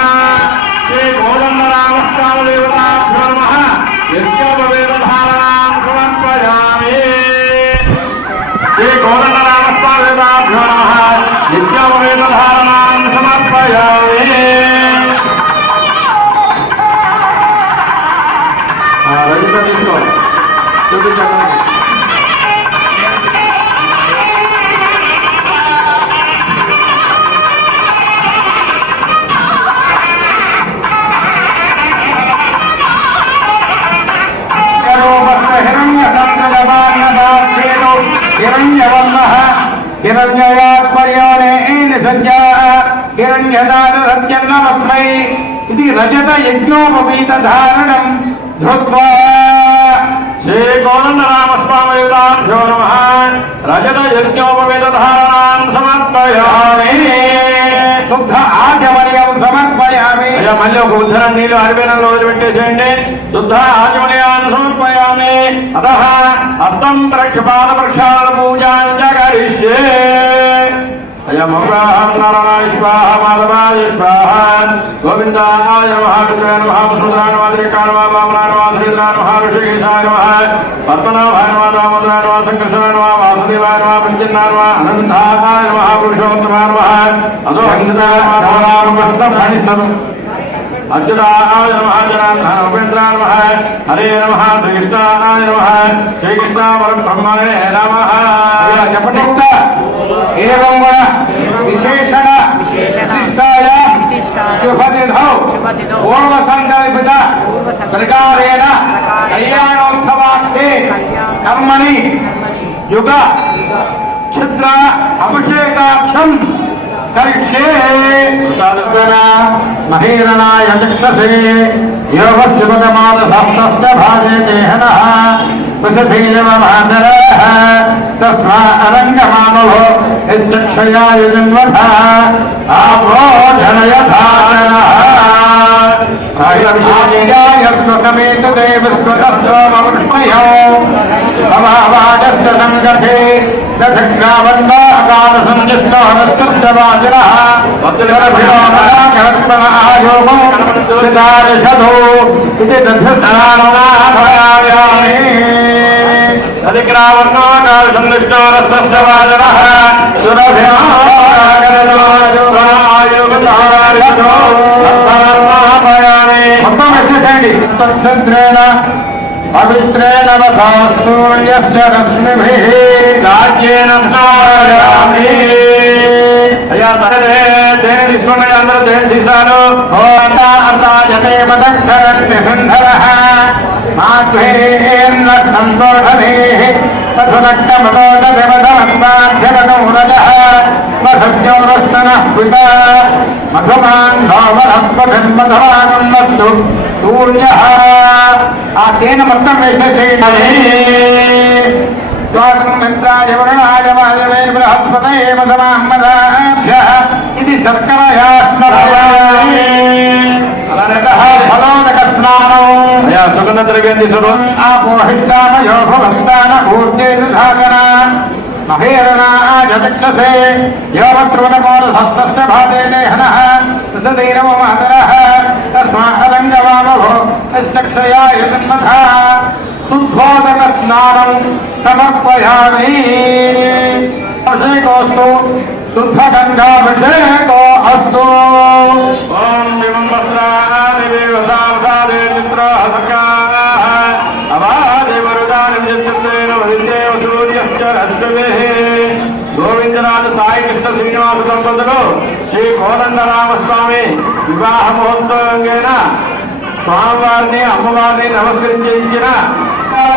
యజ్ఞోపవేతధారణాన్ సమర్పయామి. రజిత తీసుకో చూపించండి. हिरण्यदातसत्यन्नमस्मै इति रजत यज्ञोपवीतधारणं धृत्वा श्रीकोदण्डरामस्वामियुताभ्यो नमः. रजत यज्ञोपवेतधारणान् समर्पयामि. శుద్ధ ఆచమనీయం సమర్పయామి. అయ్యా మళ్ళీ ఒక ఉద్ధరణ నీళ్ళు అరివేనంలో వదిలిపెట్టేసేయండి. శుద్ధ ఆచమనీయాన్ని సమర్పయామి. అతః హస్తం ప్రక్షపాద ప్రక్షాళన పూజాం చ కరిష్యే. అయ్యా మౌరాహనారాయణ స్వాహ మాధవాయ స్వాహ గోవిందాయ నమః కృష్ణాయ నమః మధుసూదనాయ నమః త్రికాయ నమః వామనాయ నమః శ్రీధరాయ నమః ఋషికేశాయ నమః పద్మనాభాయ నమః దామోదరాయ నమః సంకర్షణాయ నమః వాసుదేవాయ నమః పంచన్నాయ నమః అనంతాయ నమః పురుషోత్తమాయ నమః అదో అనంతాయ నమః అచ్యుతాయ నమః జనార్దనాయ ఉపేంద్రాయ నమః హరే నమః శ్రీకృష్ణాయ నమః శ్రీకృష్ణ పరబ్రహ్మణే నమః. చెప్పండి. ఏవం వర విశేషణ విశిష్టాయ శుభతిథౌ పూర్వ సంకల్పిత ప్రకారేణ కళ్యాణోత్సవాక్షే కర్మణి యుగ క్షుద్ర అభిషేకాక్షం కరిష్యే. మహీరణాయ చక్షసే యోగశివమానసప్తస్య భాగే దేహనః పృథివీయమమాదరః తస్మా అరంగమామభో యస్యక్షయాయ జన్మథ ఆపో జనయథానః. ఆయుర్యాయస్వకమేత దేవస్వతస్వమవృష్మయో భవావాగస్య సంగతే దశగ్రావందాకాల సంజిష్టోనస్తస్యవాదినః వత్సరభియోమరాకర్పణ ఆయోగో సితారిషధో ఇది దశస్థాననాభయామి. అధిగ్రావర్ణోకాల సంజిష్టోనస్తస్యవాదినః మొత్తం వచ్చేసేయండి. తత్సంద్రేణ పవిత్రేణ సూర్యస్య రశ్మిభిః రాజ్యేన స్నాయామి. అయ్యా సరే తేనె తీసుకోండి. అందరూ తేనె తీశాను. అర్ధాజనేమదక్షరన్నిసుందరః మాధ్వేన్న సంతోషమేః తథునక్కమతోటవిమధమస్మాధ్యమనోరజః వసత్యోరస్తనః పితా మధుమాంధోమరత్వభిర్మధవానున్మత్తు సూర్యః. ఆ తేనె మొత్తం వేసేసేయండి. స్వాగతం మిత్రాయ వరుణాయ వాయవే బృహస్పతయే మధమాహ్మదాభ్యః ఇది శర్కరయాస్మరామి. ఫలోదక స్నానం. అయ్యా సుగంధ ద్రవ్యం తీసుడు. ఆపోహిష్టామయో భవస్తాన ఊర్జేసు ధాగన మహేరణాయ చక్షసే యోగశ్రవణమోరసస్తస్య భాతే దేహనః ప్రసదైరవమాదరః తస్మా అలంగవామభో యస్యక్షయాయ జన్మథ శుద్ధోదక స్నానం సమర్పయామి. అభిషేకోస్తు శుద్ధగంగాభిషేకో అస్తు. ఓం శివం వస్త్రాని వేవసావసాదే చిత్రోహసకాః అవాదేవరుదాని చిత్రేణ వదిదేవ సూర్యశ్చ రశ్మిభిః. గోవిందరాజు సాయి కృష్ణ శ్రీనివాస దంపతులు శ్రీ కోదండరామస్వామి వివాహ మహోత్సవంగైన స్వామివారిని అమ్మవారిని నమస్కరించి ఇచ్చిన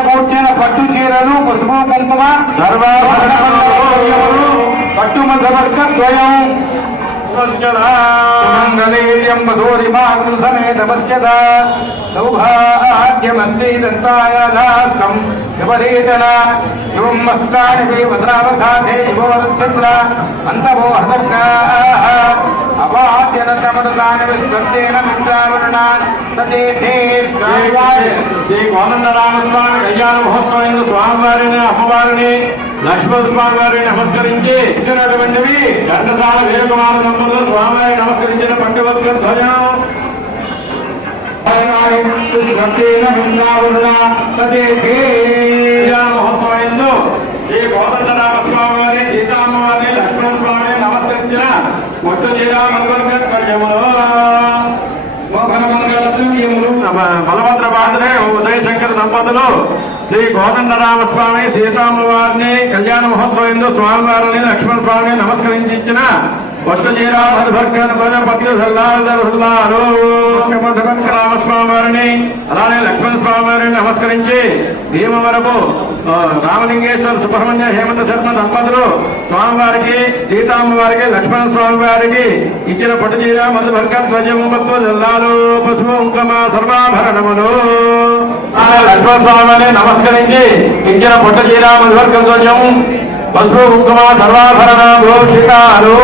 కూర్చిన పట్టు చీరలు పసుపు కుంకుమ సర్వాభరణములు పట్టు మధ్యవర్గ ద్వయం మంగళీర్యం మధురిమాసమేత పశ్యత సౌభాగ్యమస్తి దంతాయాదాస్తం విపరీతన యువం మస్తాని వసావసాధే యువోత్సత్ర అంతమో హతకాః అవాద్యనతమరుతాని విశ్వత్తేన మిత్రావరుణాన్ తదేధే శ్రీ కోదండరామస్వామి కళ్యాణ మహోత్సవం స్వామివారిని అమ్మవారిని లక్ష్మణస్వామి వారిని నమస్కరించి ఇచ్చినటువంటివి ఘంటసాల వీరకుమార దంపతులు స్వామివారి నమస్కరించిన పట్టువత్ర ధ్వజం మహోత్సవం శ్రీ కోదండరామస్వామి వారి సీతామ్మవారిని లక్ష్మణస్వామిని నమస్కరించిన ఒట్టు జిల్లా మనవర్గ కళ్యములో బలభద్ర బాధనే ఉదయశంకర దంపతులు శ్రీ కోదండరామస్వామి సీతామ్మవారిని కళ్యాణ మహోత్సవం స్వామివారిని లక్ష్మణ స్వామిని నమస్కరించి ఇచ్చిన రామస్వామి వారిని అలానే లక్ష్మణ స్వామి వారిని నమస్కరించి భీమవరపు రామలింగేశ్వర సుబ్రహ్మణ్య హేమంత శర్మ దంపతులు స్వామివారికి సీతామ్మవారికి లక్ష్మణ స్వామి వారికి ఇచ్చిన పట్టుచీర మధుభర్గ ధ్వజముఖత్వ జల్లాలు పశువు కుంకుమ సర్వాభరణములు లక్ష్మణ స్వామిని నమస్కరించి ఇచ్చిన పట్టుచీర మధుభర్గ ధ్వజం పశువు కుంకుమ సర్వాభరణ భూషికాలు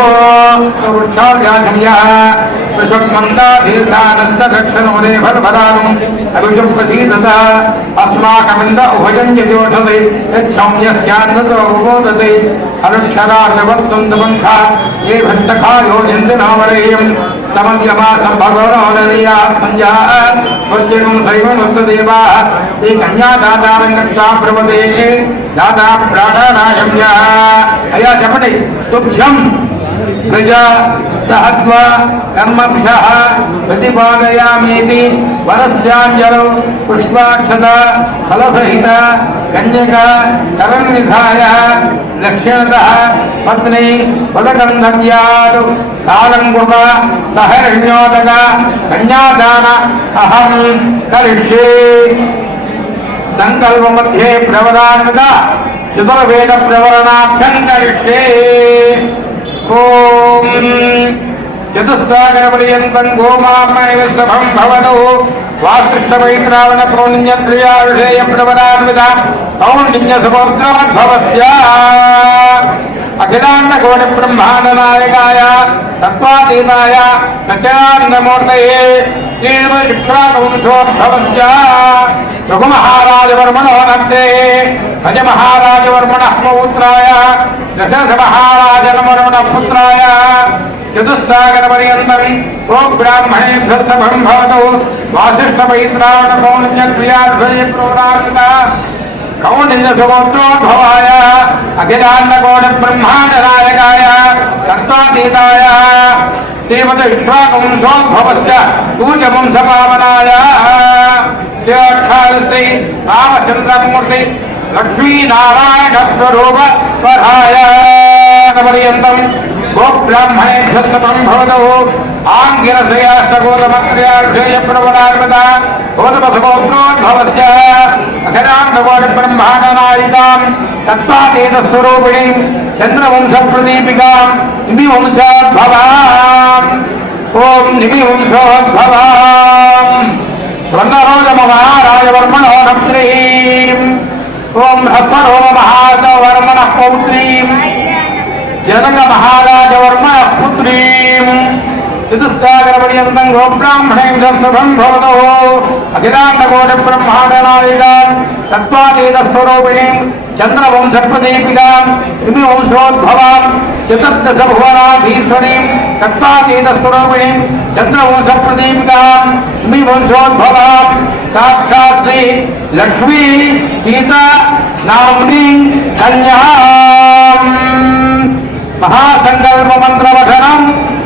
अस्माकमिंद उभयं यदोषते यच्छौम्यस्यान्नतोबोधते अनुक्षरार्णवत्सुन्दबन्धा ये भट्टखायो यन्त्रनामरेयं समन्यमासं भगवनोदरीया संज्ञा वज्रं शैवनुत्तदेवाः ये कन्यादातारङ्गक्षा प्रवदे दाता प्राणानायम्या अया जपटे तुभ्यं प्रजा सहत्व कर्मभ्यः प्रतिपादयामीति वरस्याञ्जलौ पुष्पाक्षत फलसहित कन्यक करन्निधाय दक्षिणतः पत्नी पदगन्धव्यात् कालङ्कुप सहर्ण्योदक कन्यादान अहं करिष्ये संकल्पमध्ये प्रवरान्वित चतुर्वेद प्रवरणाभ्यं करिष्ये ओम चतुस्सागरपर्यन्तं गोमामणिविश्रभं भवतु वासृष्टमैत्रावण पौण्यप्रियाविषेय प्रवरान्वित पौण्यसमुद्रोद्भवस्य अखिलाण्डकोटि ब्रह्माण्डनायकाय तत्त्वातीताय सच्चिदानन्दमूर्तये श्रीमद्विक्रामवंशोद्भवस्य रघुमहाराजवर्मणो नन्दे भजमहाराजवर्मणः पौत्राय दशरथमहाराजवर्मणः पुत्राय चतुस्सागरपर्यन्तं गोब्राह्मणेभ्यः शुभं भवतु वासिष्ठमैत्रावणपौण्यप्रियाविषये प्रवरान्वित कौण्डिन्यसुगोत्रोद्भवाय अखिलाण्डकोटि ब्रह्माण्डनायकाय तत्त्वातीताय श्रीमद्विक्रामवंशोद्भवस्य सूर्यवंशपावनाय श्री रामचन्द्रमूर्ति लक्ष्मीनारायण स्वरूप वराय पर्यन्तं गोब्राह्मणेभ्यः शुभं भवतु आङ्गिरसयाष्टगोतमक्रियाविषये प्रवरान्वित गोतमसुगोत्रोद्भवस्य अखिलाण्डकोटि ब्रह्माण्डनायिकां तत्त्वातीतस्वरूपिणीं चन्द्रवंशप्रदीपिकां निमिवंशोद्भवाम् ॐ निमिवंशोद्भवाम् स्वर्णरोजमहाराजवर्मणो नप्त्रीम् ॐ हस्तरोममहाराजवर्मणः पौत्रीम् जनकमहाराजवर्मणः पुत्रीम् चतुस्सागरपर्यन्तं गोब्राह्मणेभ्यः शुभं भवतु अखिलाण्डकोटि ब्रह्माण्डनायिकां तत्त्वातीतस्वरूपिणीं चन्द्रवंशप्रदीपिकां निमिवंशोद्भवां चतुर्दशभुवनाधीश्वरीं तत्त्वातीतस्वरूपिणीं चन्द्रवंशप्रदीपिकां निमिवंशोद्भवां साक्षात् श्री लक्ष्मी सीता नाम्नीं कन्यां महासङ्कल्पमन्त्रवचनं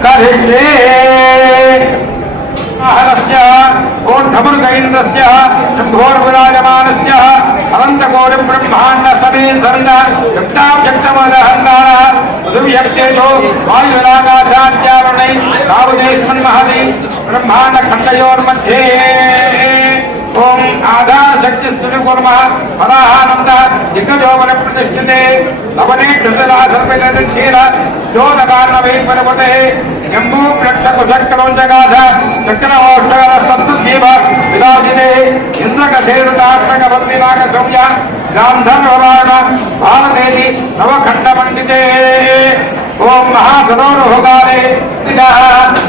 करिष्ये ओष्ठमुर्गैन्द्रस्य शम्भोर्विराजमानस्य अनन्तकोटि ब्रह्माण्ड समेधर्न युक्ताव्यक्तमदहङ्कार पृथिव्यक्तेजो वायुराकाशाद्यावरणै तावदेश्मन्महति ब्रह्माण्ड खण्डयोर्मध्ये ओम आधार शक्ति सूर्यकुर्मः पराहानंद दिग्गजोवर प्रतिष्ठिते लवने कृतलासर्पित क्षीर जोनकार्णवे पर्वते जम्बू वृक्ष कुशक्रोजगाध चक्रमोष्ठकर सप्तजीव विराजिते इंद्रकधेरुतात्मक बन्दिनाग सौम्य गांधर्वराग भारतेति नवखण्डमण्डिते ओम महासरोरुहकारे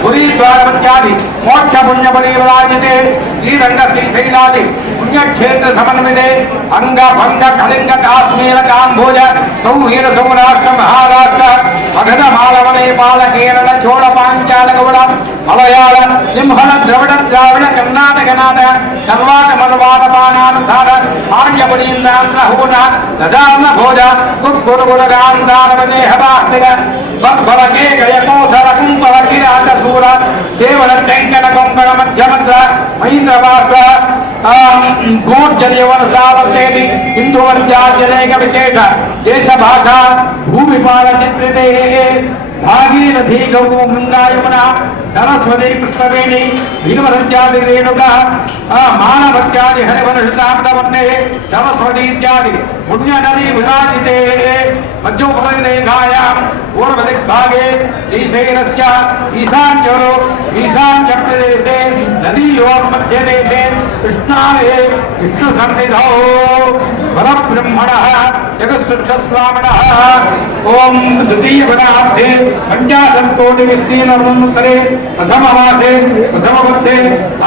पुरीद्वारवत्यादि मोक्ष पुण्यपरिवराजिते श्रीरंग श्रीशैलादि पुण्यक्षेत्र समन्विते अंग भंग कलिंग काश्मीर काम्भोज सौहीर सौराष्ट्र महाराष्ट्र మగధ మాలవనే పాల కేరళ చోళ పాంచాల గౌడ మలయాళ సింహళ ద్రవిడ ద్రావిడ కర్ణాటక నాట కర్వాట మలవాద పానానుసార ఆర్యపడీంద్రాంధ్ర హూన దదాన భోజ కుర్గురుగుణగాంధారవదేహవాస్తిక బలకే గయకోసర కుంభవ కిరాట సూర సేవన టెంకణ కొంకణ మధ్యమద్ర మహీంద్రవాస గోర్జన్యవన సావసేది హిందువర్జాజనేక విశేష దేశ భాష భూమిపాల చిత్రితే భాగీరథీ గౌ గంగాయమున సరస్వతి కృష్ణవేణి భీమరత్యాది రేణుక మానవత్యాది హరివనషాబ్దవన్నే సరస్వతీత్యాది పుణ్యనదీ విరాజితే మధ్యోపరేఖాయాం పూర్వదిగ్భాగే శ్రీశైలస్య ఈశాన్యోరో ఈశాన్యప్రదేశే నదీయోర్మధ్యదేశే కృష్ణాలయే విష్ణుసన్నిధౌ పరబ్రహ్మణః జగత్సృష్టస్వామినः ఓం ద్వితీయపదార్థే పంచాశత్కోటి విస్తీర్ణముత్తరే ప్రథమమాసే ప్రథమవత్సే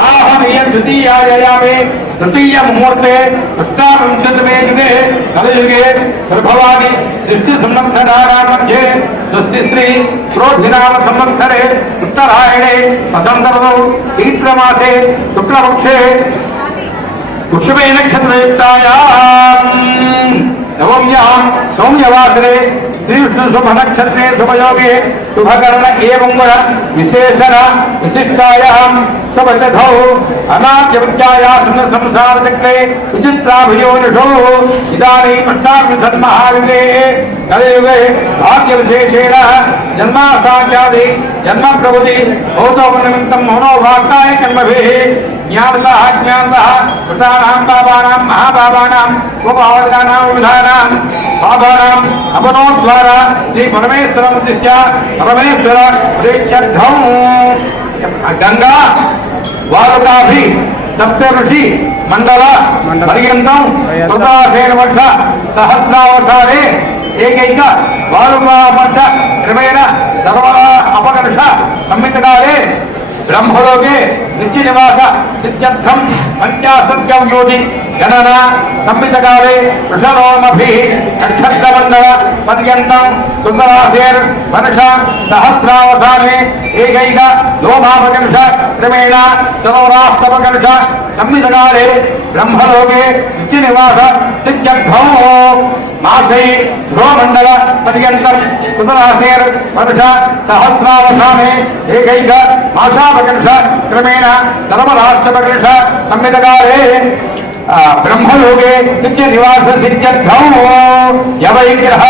ఆహమేయ ద్వితీయాయామే తృతీయ ముహూర్తే అష్టావింశతమే యుగే కలయుగే ప్రభవాని సృష్టి సంవత్సరాణాం మధ్యే స్వస్తిశ్రీ క్రోధినామ సంవత్సరే ఉత్తరాయణే వసంతఋతౌ చైత్రమాసే శుక్లపక్షే వృషభే నక్షత్రయుక్తాయాం నవమ్యాం సౌమ్యవాసరే శ్రీ విష్ణు శుభ నక్షత్రే శుభయోగే శుభకరణ ఏవం విశేషణ విశిష్టాయాం శుభతిథౌ అనాద్యవిద్యాయాసన సంసార చక్రే విచిత్రాభియోనిషో ఇదానీం అష్టావింశన్మహాయుగే కలియుగే భాగ్య విశేషేణ జన్మాసాచాది జన్మ ప్రభృతి భౌతోపనిమిత్తం మనోభాక్తాయ కర్మభిః జ్ఞానతః జ్ఞానతః కృతానాం పాపానాం మహాపాపానాం ఉపపాదకానాం విధానాం పాపానాం అపనోద్వారా శ్రీ పరమేశ్వరం ఉద్దిశ్య పరమేశ్వర ప్రేక్షర్థం గంగా వారుకాభి సప్త ఋషి మండల పర్యంతం కృతాసేన వర్ష సహస్రావతారే ఏకైక వారుకా వర్ష క్రమేణ సర్వ అపకర్ష సంహితకాలే బ్రహ్మలోకే నిత్య నివాస సిద్ధ్యర్థం పంచాశత్యం యోగి గణన సంహితకాలే వృషలోమభిః నక్షత్రమండల పర్యంతం సుందరాసేర్ వర్ష సహస్రావధానే ఏకైక లోమాపకర్ష క్రమేణ సరోరాస్తపకర్ష సంహితకాలే బ్రహ్మలోకే నిత్య నివాస సిద్ధ్యర్థం మాసై ధ్రువమండల పర్యంతం సుందరాసేర్ వర్ష సహస్రావధానే ఏకైక మాసాపకర్ష క్రమేణ సర్వరాష్ట్రపకర్ష సంహితకాలే బ్రహ్మలోకే నిత్య నివాస సిద్ధ్యర్థం యవైగ్రహ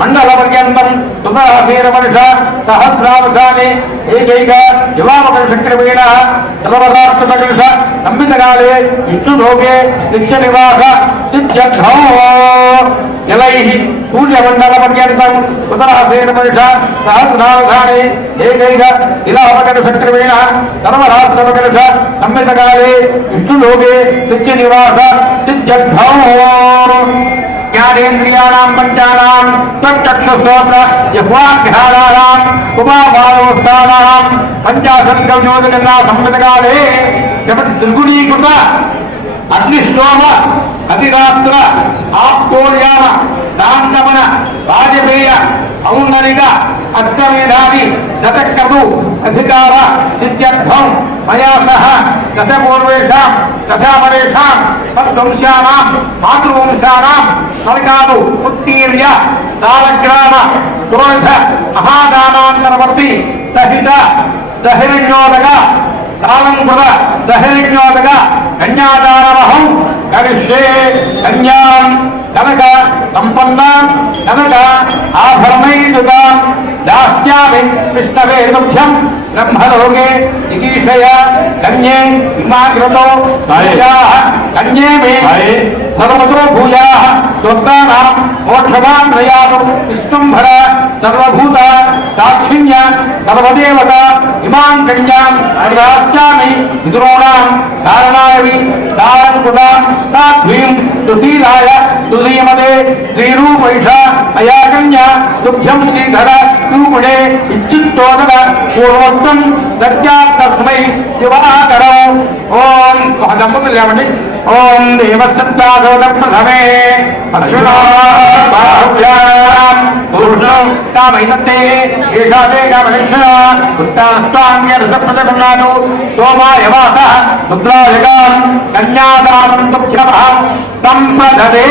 మండల పర్యంతం సుందరాసేరవర్ష సహస్రావధానే ఏకైక యువాపకర్ష క్రమేణ సర్వరాష్ట్రపకర్ష సంహితకాలే విష్ణులోకే నిత్య నివాస సిద్ధ్యర్థం యవైః సూర్యమండల పర్యంతం సుందరాసేరవర్ష సహస్రావధానే ఏకైక ఇలాపకర్ష క్రమేణ సర్వరాష్ట్రపకర్ష సంహితకాలే విష్ణులోకే నిత్య నివాస సిద్ధ్యర్థం జ్ఞానేంద్రియాణాం పంచానాం త్వచ్చక్షుశ్రోత్ర జిహ్వాఘ్రాణానాం ఉపాబాలోస్థానాం పంచాశత్కవ్యోజగన్నా సంహితకాలే త్రిగుణీకృత అగ్నిశ్లోమ అతిరాత్ర ఆప్తోర్యామ శాంతమన వాజపేయ ఔన్నరిక అష్టమేధావి శతక్రతు అధికార సిద్ధ్యర్థం మయా సహ దశపూర్వేషాం దశాపరేషాం తద్వంశానాం మాతృవంశానాం స్వర్గాలు ఉత్తీర్య సాలగ్రామ తురథ మహాదానాంతరవర్తి సహిత సహిరణ్యోదక కాలంకృత సహిరణ్యోదక కన్యాదానమహం కరిష్యే కన్యాం కనక సంపన్నాం కనక ఆభరణైదుతాం దాస్యామి విష్ణవే తుభ్యం బ్రహ్మలోకే చికీషయ కన్యే ఇమాగ్రతో భూయాః కన్యే మే సర్వతో భూయాః స్వర్గానాం మోక్షదాం ప్రయాతం విష్ణుంభర సర్వభూత సాక్షిణ్య సర్వదేవత ఇమాం కన్యాం దాస్యామి పితॄణాం కారణాయవి సారంకృతాం సాధ్వీం సుశీలాయ సుధీమదే శ్రీరూపైష అయా కన్యా తుభ్యం శ్రీధర రూపుడే ఇచ్చుత్తోదన పూర్వోక్తం దత్యాత్తస్మై శివాకరం ఓం ఒక దంపతులు లేవండి ఓం దేవసత్తాదోద ప్రథమే అర్జునా బాహుభ్యాం పూర్ణం కామైతే ఏషాదే కామలక్షణ ఉత్తాస్తాంగ్యరసప్రదకున్నాను సోమాయవాస ముద్రాయగాం కన్యాదానం తుభ్యమహం సంపదదే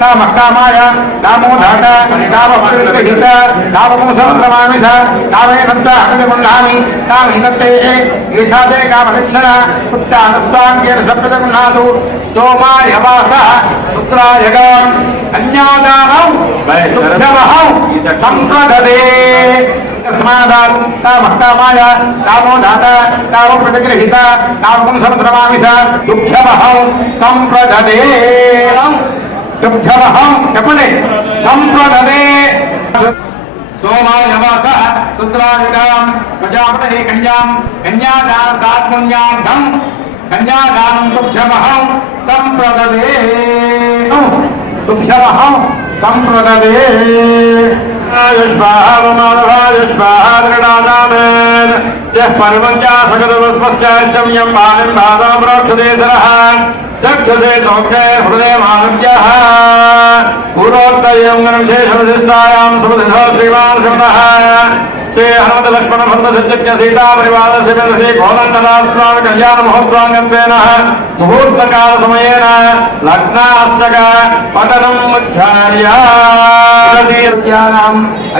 కామకామాయ కామోధాట కామహిత కామముసంక్రమామిధ కామేనంత అగ్నిముండామి కామహినతే ఈషాదే కామలక్షణ ఉత్తానస్తాంగ్యరసప్రదకున్నాను సోమాయవాస ముద్రాయగాం కన్యాదానం తుభ్యమహం సంపదదే స్మాదాన్ కామకామాయ కామోధాత కామప్రతిగృహీత కామం సంభ్రమామిష దుఃఖమహం సంప్రదదే దుఃఖమహం చెప్పండి సంప్రదదే సోమాయవాస సుత్రాయుగాం ప్రజాపతి కన్యాం కన్యాదాన సాత్మన్యార్థం కన్యాదానం దుఃఖమహం సంప్రదదే దుఃఖమహం సంప్రదదే चक्षुषे लोके हृदय मानव्यः पूर्वोत्तरं विशेषविशिष्टायां सुमधिधो श्रीमान् शिवनः श्री हनुमत लक्ष्मण भरत शत्रुघ्न सीता परिवार श्री गोलंदनास्वामी कल्याण महोत्सवांगत्वेन मुहूर्तकाल समयेन लग्नाष्टक पठनम् उच्चार्यानाम्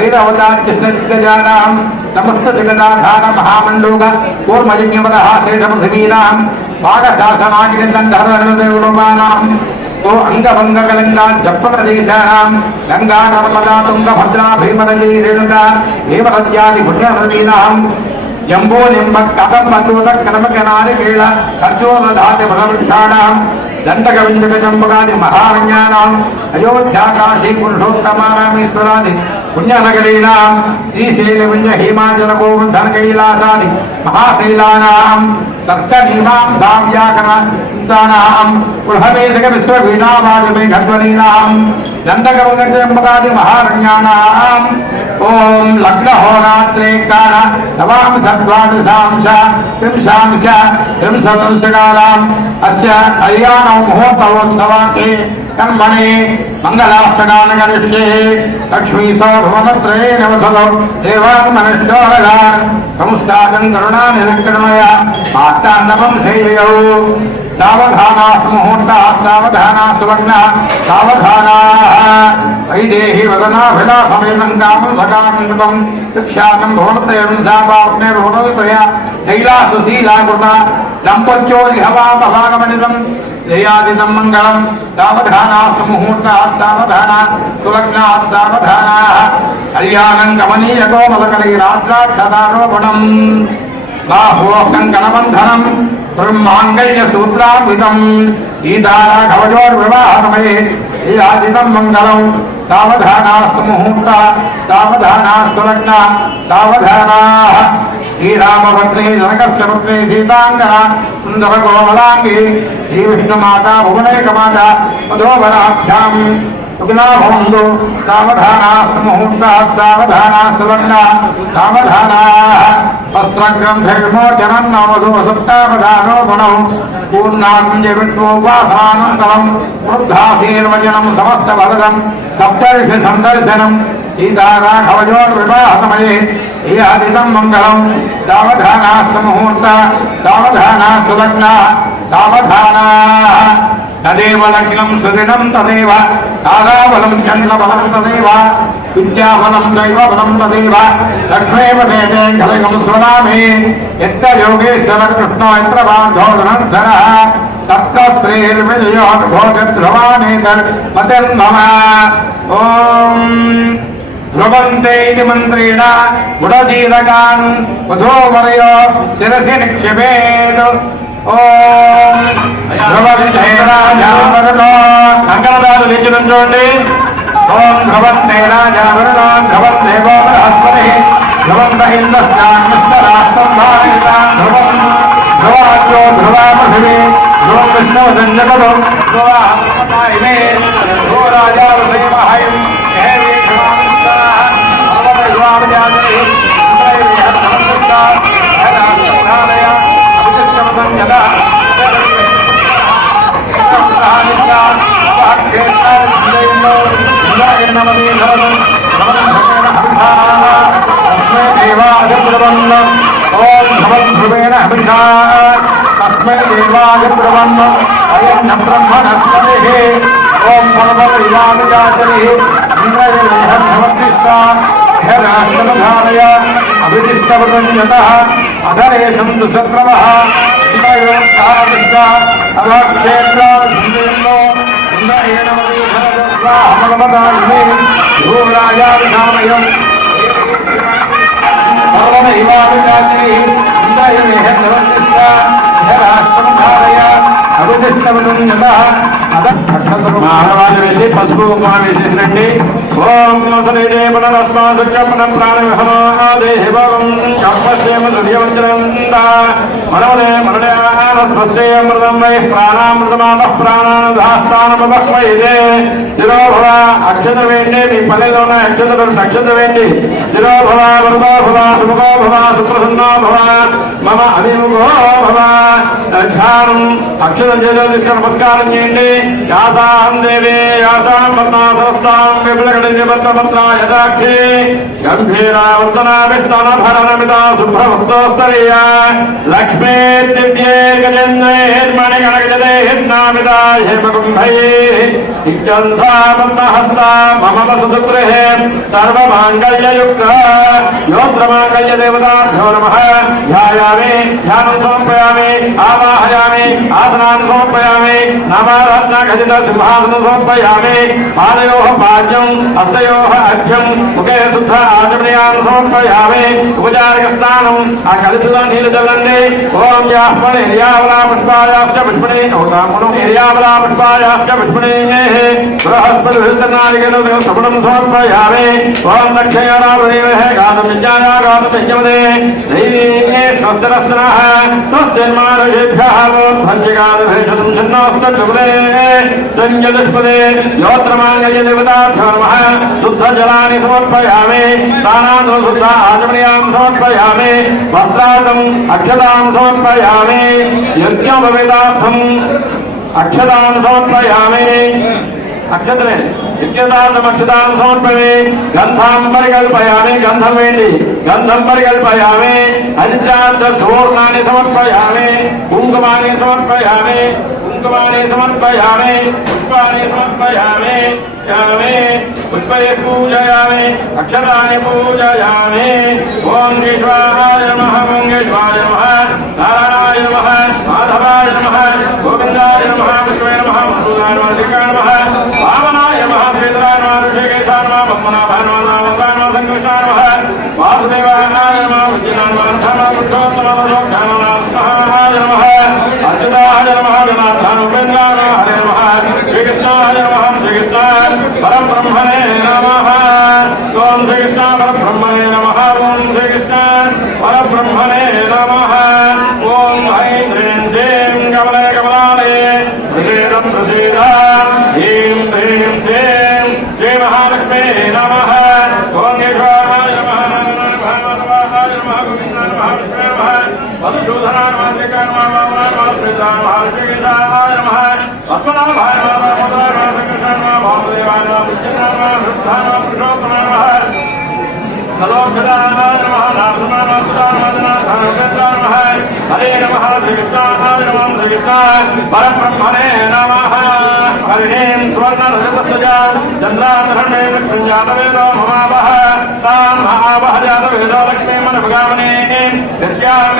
ऐरावतार्यजानाम् समस्त जगदाधार महामण्डूक कूर्मयज्ञवदः शेषपृथिवीनाम् भागशासनादिगन्धर्वदेवलोकानाम् तो अंगभंगकलंगा जप्पप्रदेशानाम् गंगा नर्मदा तुंगभद्रा भीमनदी रेणुका हेमनद्यादि पुण्यनदीनाम् जम्बो निम्बक कदम्बतोदक कर्मकनारिकेळ खर्जूरधान्य फलवृक्षाणाम् दण्डकविन्दक जम्बकादि महारण्यानाम् अयोध्या काशी पुरुषोत्तमारामेश्वरादि पुण्यनगरीणाम् श्रीशैलविञ्ज हिमाचल गोवर्धन कैलासादि महाशैलानाम् सप्तनीमां दाव्याकराणाम् गृहवेदक विश्ववीणावादिमेघध्वनीनाम् दण्डकविन्दकजम्बकादि महारण्यानाम् ओम लग्नहोरात्रे काल नवांशद्वादशांश त्रिंशांश त्रिंशदंशकालाम् अस्य कल्याणौ मुहूर्तवोत्सवाके कर्मणे मंगलाष्टकान् करिष्ये लक्ष्मी सौभवनत्रयेण वसतौ देवान्मनश्चोरगान् समुस्तादं करुणानिरङ्कणमया मातान्नवं सेययौ सावधानाः मुहूर्ताः सावधानाः सुवर्णाः सावधानाः वैदेही वदनाभिलाषमेनं कामं सकामं शिक्षाकं भवनत्रयं सापाप्ने भवनत्रया शैलासुशीलाकृता दम्पत्योरिहवापभागमनितं जयादितं मङ्गलं सावधानाः मुहूर्ताः सावधानाः सुलग्नाः सावधानाः कल्याणं कमनीयकोमलकलैरात्राक्षदारोपणम् बाहोऽहं कणबन्धनं ब्रह्माङ्गल्यसूत्रान्वितं सीताराघवयोर्विवाहसमये जयादितं मङ्गलं सावधानाः मुहूर्ताः सावधानाः सुलग्नाः सावधानाः श्रीरामभद्रे जनकस्य पुत्रे सीताङ्गना सुन्दरकोमलाङ्गी श्रीविष्णुमाता भुवनैकमाता मधोवराभ्याम् सुग्नाभवन्तु सावधानाः मुहूर्ताः सावधानाः सुलग्नाः सावधानाः वस्त्रग्रन्थविमोचनं नवधो सप्तावधानोपणौ पूर्णाञ्जविष्णोपासनानन्तरं वृद्धाशीर्वचनं समस्तभरतं सप्तर्षि सन्दर्शनं सीताराघवयोर्विवाहसमये एयादितं मङ्गलं सावधानाः मुहूर्ताः सावधानाः सुलग्नाः सावधानाः तदेव लग्नं सुदिनं तदेव ताराबलं चन्द्रबलं तदेव विद्याबलं दैवबलं तदेव लक्ष्मीव देवे कलिगं स्वनामे यत्र योगेश्वर कृष्णो यत्र बान्धोधनः सप्तश्रीर्विजयोद्भोजध्रुवानेतर्मतिर्मम ॐ ध्रुवन्ते इति मन्त्रेण गुडजीरकान् वधूवरयो शिरसि निक्षिपेत् ओम ध्रुवन्ते राजावरुणो अंकलदारु लेచి నుంచోండి ओम ध्रुवन्ते राजावरुणो ध्रुवन्ते वो बृहस्पतिः ध्रुवन्त इन्द्रस्यान्यस्तराष्ट्रं भावितान् ध्रुवन् ध्रुवाद्यो ध्रुवा पृथिवी ध्रुवं विष्णुवसञ्जगतो ध्रुवाहस्पतायिने ध्रुवो राजावसेमहयं हेवे क्षमामुक्ताः भगवद्वामजातैः तस्मै देवाय ब्रह्मन् अयं ब्रह्मणस्पतिः ओम सर्वविवादजातरिः इंद्रजनहर्षवत्तिष्ठा ह्यराष्ट्रमधारय अभितिष्ठवतञ्जतः अधरेशं दुःशत्रवः इंद्रयोत्साहतिष्ठ अभक्षेत्रावधिन्दो इंद्रयेणमदीधरस्वाहमगमदायिने भूराजाविधामयम् सर्वविवादजातरिः इंद्रजनहर्षवत्तिष्ठा ह्यराष्ट्रमधारय अभितिष्ठवतञ्जतः మానవాళ్ళు వెళ్ళి పసుపు ఉప్మా వేసేసినండి. ఓం మసలేదే పునరస్మాసుచపనం ప్రాణవిహమాదేహిభవం చప్పస్యేమ దుర్యవంచనంద మనవదే మనడయానస్మస్తే అమృతం వై ప్రాణామృతమాపః ప్రాణానుధాస్తానమపక్వయిదే శిరోభవ అక్షతలు వేయండి. మీ పల్లెలో ఉన్న అక్షతలు వేయండి. శిరోభవ వరదో భవ సుముఖో భవ సుప్రసన్నో భవ మమ అభిముఖో భవ ధ్యానం అక్షతం చేతులు తీసుకుని నమస్కారం చేయండి. యాసాం దేవే యాసాం పద్మాసనస్తాం విపులగణిపత్రపత్రా యథాక్షి గంభీరావర్తనాభిస్తానభరణమితా శుభ్రవస్తోస్తరీయ లక్ష్మీ దివ్యే గజేంద్రైర్మణి గణగజదే స్నామితా హేమకుంభై ఇత్యంసాపద్మహస్తా మమ వసుగృహే సర్వమాంగళ్యయుక్త యోత్రమాంగళ్య దేవతాభ్యో నమః ధ్యాయామి ధ్యానం సమర్పయామి ఆవాహయామి ఆసనాన్ని సమర్పయామి నవరత్న ఖచ్చిత సింహాసనం సమర్పయామి పాదయోః పాద్యం హస్తయోః అర్ఘ్యం ముఖే శుద్ధ ఆచమనీయాన్ని సమర్పయామి ఉపచారిక స్నానం ఆ కలిసిలో నీళ్లు చల్లండి. ఓం యాహ్మణి నిర్యావలా పుష్పాయాశ్చ పుష్పణి ఓతామును నిర్యావలా పుష్పాయాశ్చ పుష్పణి బృహస్పతి విస్తరణాదికలు సపణం సమర్పయామి. ఓం దక్షయోరామదేవే గాతం విజ్ఞాయ గాతం యజ్ఞమదే దైవీ స్వస్తిరస్నః స్వస్తిర్మానుషేభ్యః భంజిగాదభేషతం చిన్నోస్తముదే సంజదుష్పదే యోత్రమాంగళ్య దేవతాభ్యో నమః శుద్ధ జలాన్ని సమర్పయామి. స్నానాను శుద్ధ ఆచమనీయాం సమర్పయామి. వస్త్రార్థం అక్షతాం సమర్పయామి. యజ్ఞోపవేదార్థం అక్షతాం సమర్పయామి. అక్షతలే యజ్ఞదార్థం అక్షతాం సమర్పయామి. గంధం పరికల్పయామి. గంధం వేయండి. గంధం పరికల్పయామి. పంచార్థ చూర్ణాన్ని సమర్పయామి. కుంకుమాన్ని సమర్పయామి. కుంకుమాన్ని సమర్పయామి. పుష్పాన్ని సమర్పయామి. పుష్పే పూజయామి. అక్షరాన్ని పూజయామి. ఓం కేశవాయ నమః. ఓం కేశవాయ నమః. నారాయణాయ నమః. మాధవాయ నమః. గోవిందాయ నమః. విష్ణువే నమః. మధుసూదనాయ నమః. శ్రీకాయ నమః. వామనాయ నమః. శ్రీధరాయ నమః. ఋషికేశాయ నమః. పద్మనాభాయ నమః. నామకాయ నమః. సంకృష్ణాయ నమః. వాసుదేవాయ నమః. విజయాయ నమః. ధర్మ పురుషోత్తమ పురుషోత్తమ నమః. అచ్యుతాయ నమః. గణాధాన ఉపేంద్రాయ నమః. హరే నమః. శ్రీకృష్ణాయ నమః. శ్రీకృష్ణ పరబ్రహ్మణే నమః. ఓం శ్రీకృష్ణ పరబ్రహ్మణే నమః. ఓం శ్రీకృష్ణ పరబ్రహ్మణే నమః. ఓం ఐం హ్రీం శ్రీం కమలే కమలాలయే ప్రసీదం ప్రసీద హ్రీం హ్రీం శ్రీం శ్రీ మహాలక్ష్మే నమః. ఓం కేశవాయ నమః. భాగవతాయ నమః. గోవిందాయ నమః. విష్ణువే నమః. మధుసూదనాయ నమః. శ్రీకాయ నమః. వామనాయ నమః. శ్రీధరాయ నమః. ఋషికేశాయ నమః. పద్మనాభాయ నమః. నామకాయ నమః. సంకృష్ణాయ నమః. వాసుదేవాయ నమః. విజయాయ నమః. ఋషికేశాయ నమః. పురుషోత్తమాయ నమః. సలోక్షదాయ నమః. నారసింహాయ నమః. ధనాధన ఉపేంద్రాయ నమః. హరే నమః. శ్రీకృష్ణాయ నమః. శ్రీకృష్ణ పరబ్రహ్మణే నమః. హరిణీం సువర్ణ రజతస్వజ చంద్రాధరణే లక్ష్మీ జాతవేదో మమావహ తాం మహావహ జాతవేదో లక్ష్మీమనభగామనే యస్యాం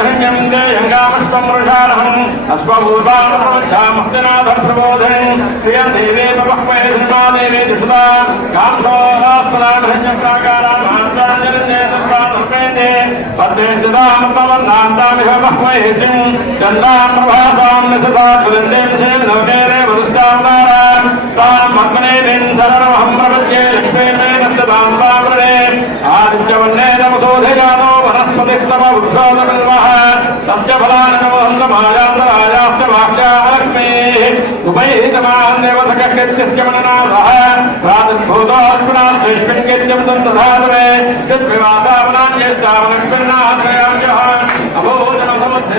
దేయంగామస్వం వృషారహం అశ్వభూర్వామస్తినాథ ప్రబోధం శ్రియం దేవే పవక్వే శ్రీమాదేవే దిషుదా కాంసోస్మలాభ్యం ప్రాకారాం మాంసరంజనంజేతప్రాణుపేతే పద్మే సిదామపవన్నాంతామిహ బహ్వయేసిం చంద్రాం ప్రభాసాం నిసదా కులందేం సేనవకేరే వరుష్టావతారాం తాం పద్మనేతిం శరణమహం ప్రపద్యే లక్ష్మీతే నస్తదాం పావృణే ఆదిత్యవర్ణే నమసోధిజానో వనస్పతిస్తమ వృక్షోదమిల్వః తస్య ఫలాని నమోహంతమాయాత్రాయాశ్చ వాక్యాలక్ష్మీః ఉపైతమాన్యేవ సకృత్యస్య మననాథః ప్రాతిర్భూతోऽస్మినాశ్రేష్ఠిన్నిత్యం దంతధాతవే సిద్వివాసావనాన్యేష్టావలక్ష్మీర్నాశ్రయామ్యః అభోజనం సముద్ధ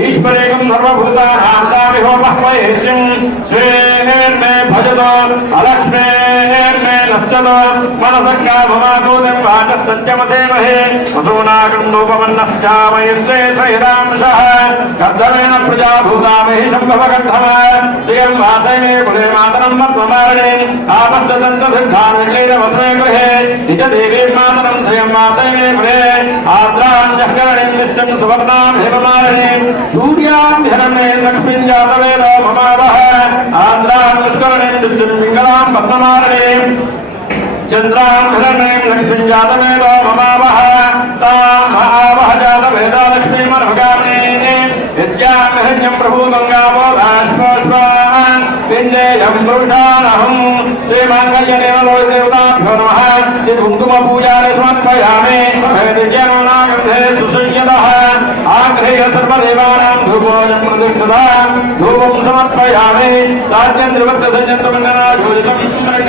ఈశ్వరేకం సర్వభూతానామిహోమహ్మయేష్యం స్వేర్మే భజతో అలక్ష్మేర్మే నశ్చతో మనసంగాభమాతోదం వాచసత్యమసేమహే వసూనాగండోపమన్నశ్యామయశ్రేషహిరాంశః గర్ధవేన ప్రజాభూతామహిషం భవగర్ధమ శ్రియం వాసైనే కులే మాతరం మత్వమారణే ఆపశ్చదంతసిద్ధాన్విక్లీరవస్మే గృహే నిజదేవీ మాతరం శ్రియం వాసైనే కులే ఆర్ద్రాంజఃకరణీం నిష్టం సువర్ణాం హేమమారణే సూర్యాన్ధిరణే లక్ష్మీం జాతవేదో మమావహ ఆంధ్రాన్ నిష్కరణీం నిష్టం పింగళాం పద్మమారణే చంద్రాంధరణే లక్ష్మీం జాతవేదో మమావహ తామహావహ జాతవేదో లక్ష్మీమర్భగామినే యస్యామహిన్యం ప్రభూతం గావో భాష్మోష్మాన్ విందేయం పురుషానహం శ్రీమాంగళ్యనిరలో దేవతాభ్యో నమః కుంకుమపూజాని సమర్పయామి వేదిజ్ఞానాగంధే సుసంయతః ఆగ్రహ్య సర్వదేవానాం ధూపోయం ప్రతిష్ఠితా ధూపం సమర్పయామి సాధ్యం త్రివర్తసంజంతమంగనాజోజితం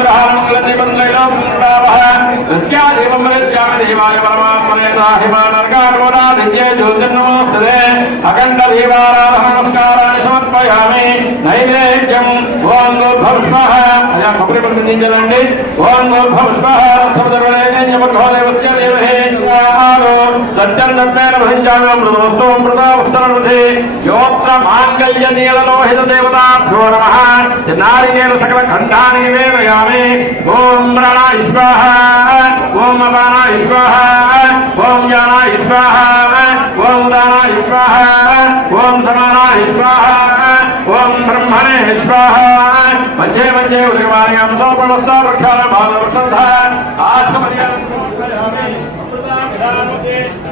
గ్రహామంగళనిబంధైలం పునరావహ తస్యాదేవం వరస్యామి దేవాయ పరమాత్మనే సాహిమానర్గాగోరాదిత్యే జ్యోతిర్నమోస్తుతే అఖండ దేవారాధన నమస్కారాన్ని సమర్పయామి నైవేద్యం ఓం గోర్భవస్మః అయా కొబ్బరి పండించండి ఓం గోర్భవస్మః సముద్రవైన్యమఘోదేవస్య దేవహే సత్యం దత్తేన భజించామి మృతవస్తోం మృతవస్తరవధి యోత్ర మాంగళ్య నీలలోహిత దేవతాభ్యో నమః నారికేల సకల ఖండాని వేదయామి ఓం ప్రాణాయ స్వాహ ఓం అపానాయ స్వాహ ఓం జ్ఞానాయ స్వాహ ఓం దానాయ స్వాహ ఓం సమానాయ స్వాహ ఓం బ్రహ్మణే స్వాహ మధ్యే మధ్యే ఉదయవార్యాం సోపణస్థా వృక్షాల బాలవృషంధ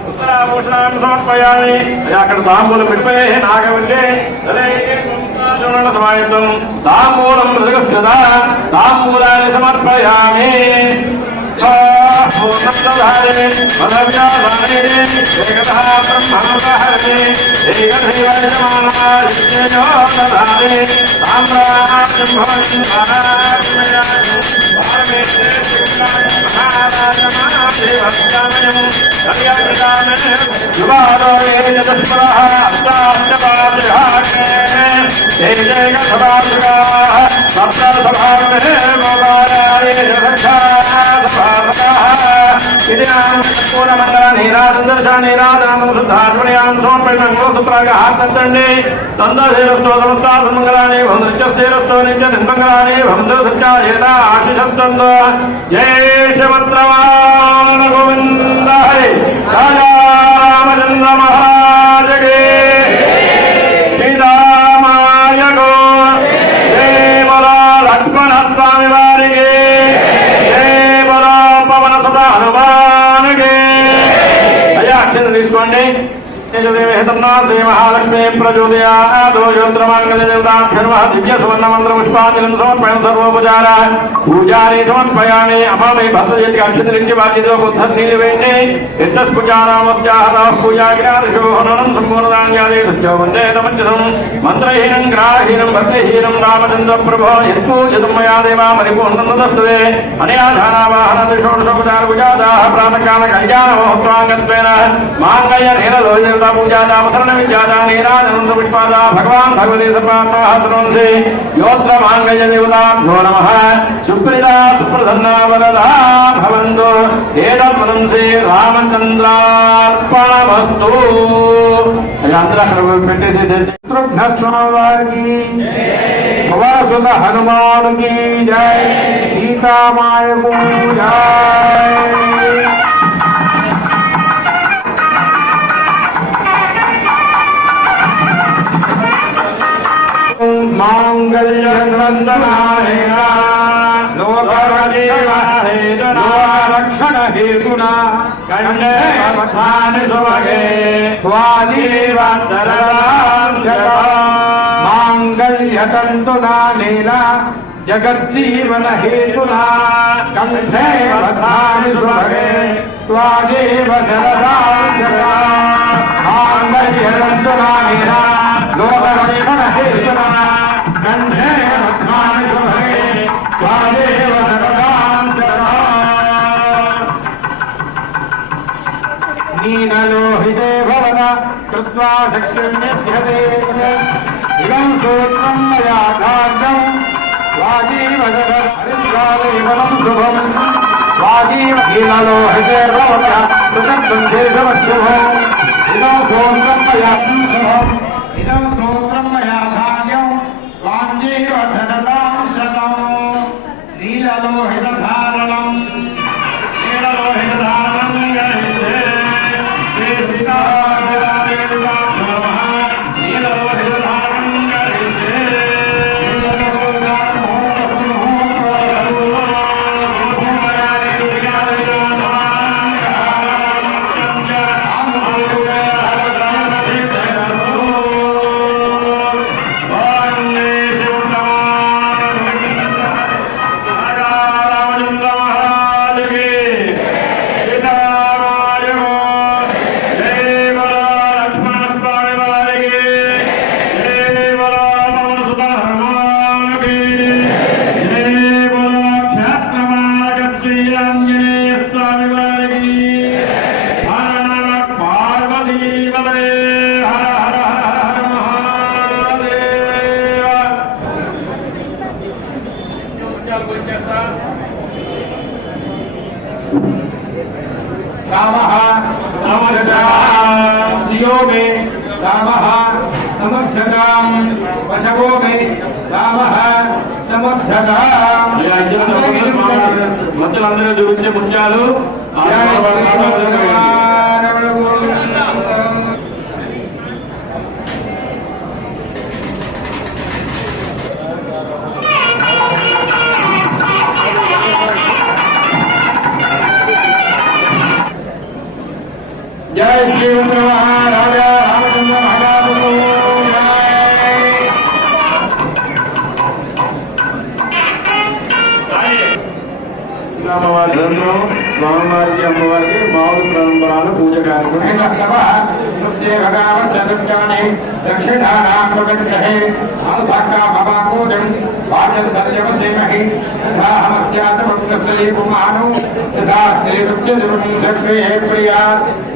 ఉత్తరాభూషణాన్ని సమర్పయామి అక్కడ తాంబూలం పెట్టే నాగవల్లి సమాయుతం తాంబూలం మృగస్థిత తాంబూలాన్ని సమర్పయామి పూర్ణప్రధారిణి పదవ్యాధారిణి ఏకదా బ్రహ్మణోదాహరిణి ఏకధైవమానాధిని సామ్రాజ్యం భవతి నీరాజండి సందశేరస్తో సమస్తామంగళాన్ని భద్రశ్చేరస్తో నిత్య నిర్మంగళాన్ని భద్రసత్యాయేనా ఆశిషస్తందో జయ శివత్రవాణ గోవింద హరి రాజా రామచంద్ర మహారాజకి శ్రీరామాయ గో జయ బలో లక్ష్మణ స్వామి వారికి జయ బలో పవన సదా హనుమానికి అయ్యా అక్షరం తీసుకోండి శ్రీ మహాలక్ష్మీ ప్రచోదయాదో యోత్రమాంగళదేవతాభ్యర్వః దివ్య సువర్ణ మంత్ర పుష్పాంజలిం సమర్పయామి సర్వోపచార పూజాని సమర్పయామి అమామి భద్రజేతికి అక్షతరించి బాధ్యతో బుద్ధీని వేయండి యస్పూజానామస్యాహ పూజాగ్రాదిశోహనం సంపూర్ణదాన్యాది సత్యో వందే తమంజసం మంత్రహీనం గ్రాహీనం భక్తిహీనం రామచంద్ర ప్రభో యత్పూజితం మయా దేవా పరిపూర్ణం తదస్తుతే అనయాధానావాహన దిశోషోపచార పూజాదాః ప్రాతకాల కళ్యాణ మహోత్సవాంగత్వేన మాంగళ్య నీలలోయ పూజాదామసరణ విద్యాదా నీరాజనంద పుష్పాదా భగవాన్ భగవతి సర్వాత్మహస్రంసి యోత్ర మాంగళ్య దేవతాభ్యో నమః సుప్రీతా సుప్రసన్నా వరదా భవంతు ఏతత్పదం శ్రీ రామచంద్రార్పణమస్తు. అందరూ అక్కడ పెట్టేసి శత్రుఘ్నస్వామి వారికి పవనసుత హనుమానుకి జై సీతామాయకు జై. మాంగళ్యగ్రంథనాయ లోకరక్షణ హేతునా కండే పఠాని సుభగే స్వాదేవ మాంగళ్యతంతునా నీలా జగజ్జీవన హేతునా కంఠే పఠాని సుభగే స్వాదేవ మాంగళ్యతంతునా నీలా లోకరక్షణ హేతునా కంఠే పఠాని సుభగే స్వాదేవ नीललोहिते भवत कृत्वा शक्तिर्निध्यते इदं सूत्रं मया धार्यं वाजीवदहरिद्राले बलं शुभम् वाजीव नीललोहिते भवत कृतग्रन्थे समस्तुभम् इदं सूत्रं मया शुभम् इदं सूत्रं मया धार्यं वाजीवदहरतां शतम् नीललोहितधारणम् रामः स्त्रियो मे रामः समर्थताम् वशवो मे रामः समर्थताम् మధ్యలందరూ చూపించే ముత్యాలు जय श्री राजा रामचंद्र महाराज అమ్మవారిలో స్వామివారికి అమ్మవారికి మామూలు పరంపరాలు పూజ కార్యక్రమం दक्षिणानाग्रहे वाचसर्यवसेमहि यथा हमस्यातमस्कसलीपुमानो यथा श्रीरुच्यश्रेये प्रिया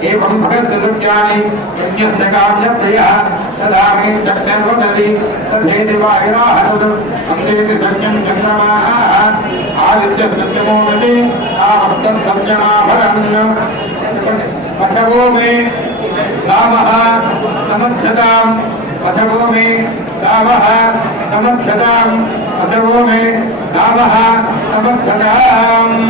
एवं भगस्यदुर्यानि यज्ञस्य कार्यप्रियः तदा मे चक्षुर्वदति तथेति वायुराहतु अन्तेति सत्यं चन्द्रमाः आदित्यसत्यमोदति आवस्तं सत्यमाभरन् पशवो मे रामः समर्थताम् पशवो मे रामः समर्थताम् पशवो मे रामः समर्थताम्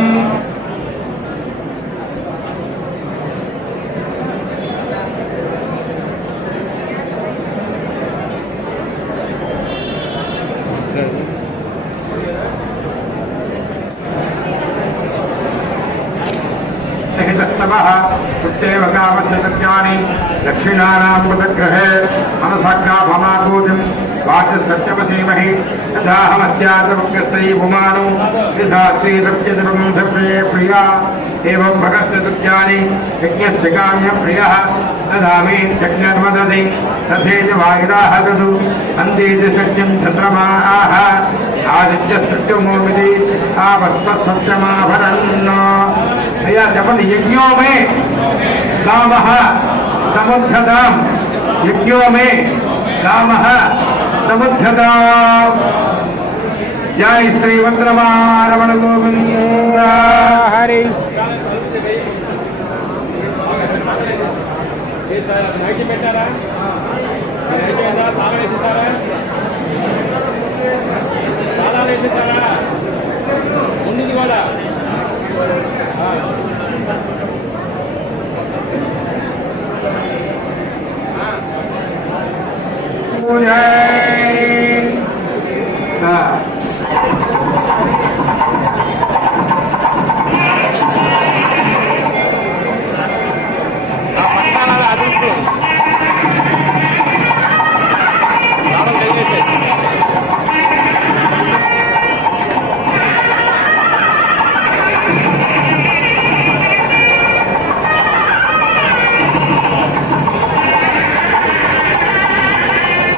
उत्तेव कामस्य सत्यानि दक्षिणानां पदग्रहे मनसक्का भमाकूजं वाचसत्यमसीमहि यथा हमस्यातमुग्रस्त्री पुमानो यथा श्रीदक्षिणं सप्रिये प्रिया एवं भगस्य सत्यानि यज्ञस्य काम्यप्रियः तथा मे चक्षुर्वदति तथेति वायुराः ददु अन्तेति सत्यं चन्द्रमाः आदित्यसत्यमोमिति आवस्पत्सत्यमाभरन् जपन यज्ञों में रामः समुद्धताम् यज्ञों में रामः समुद्धताम् जय श्री वज्रमारमण गोविंद हरि जय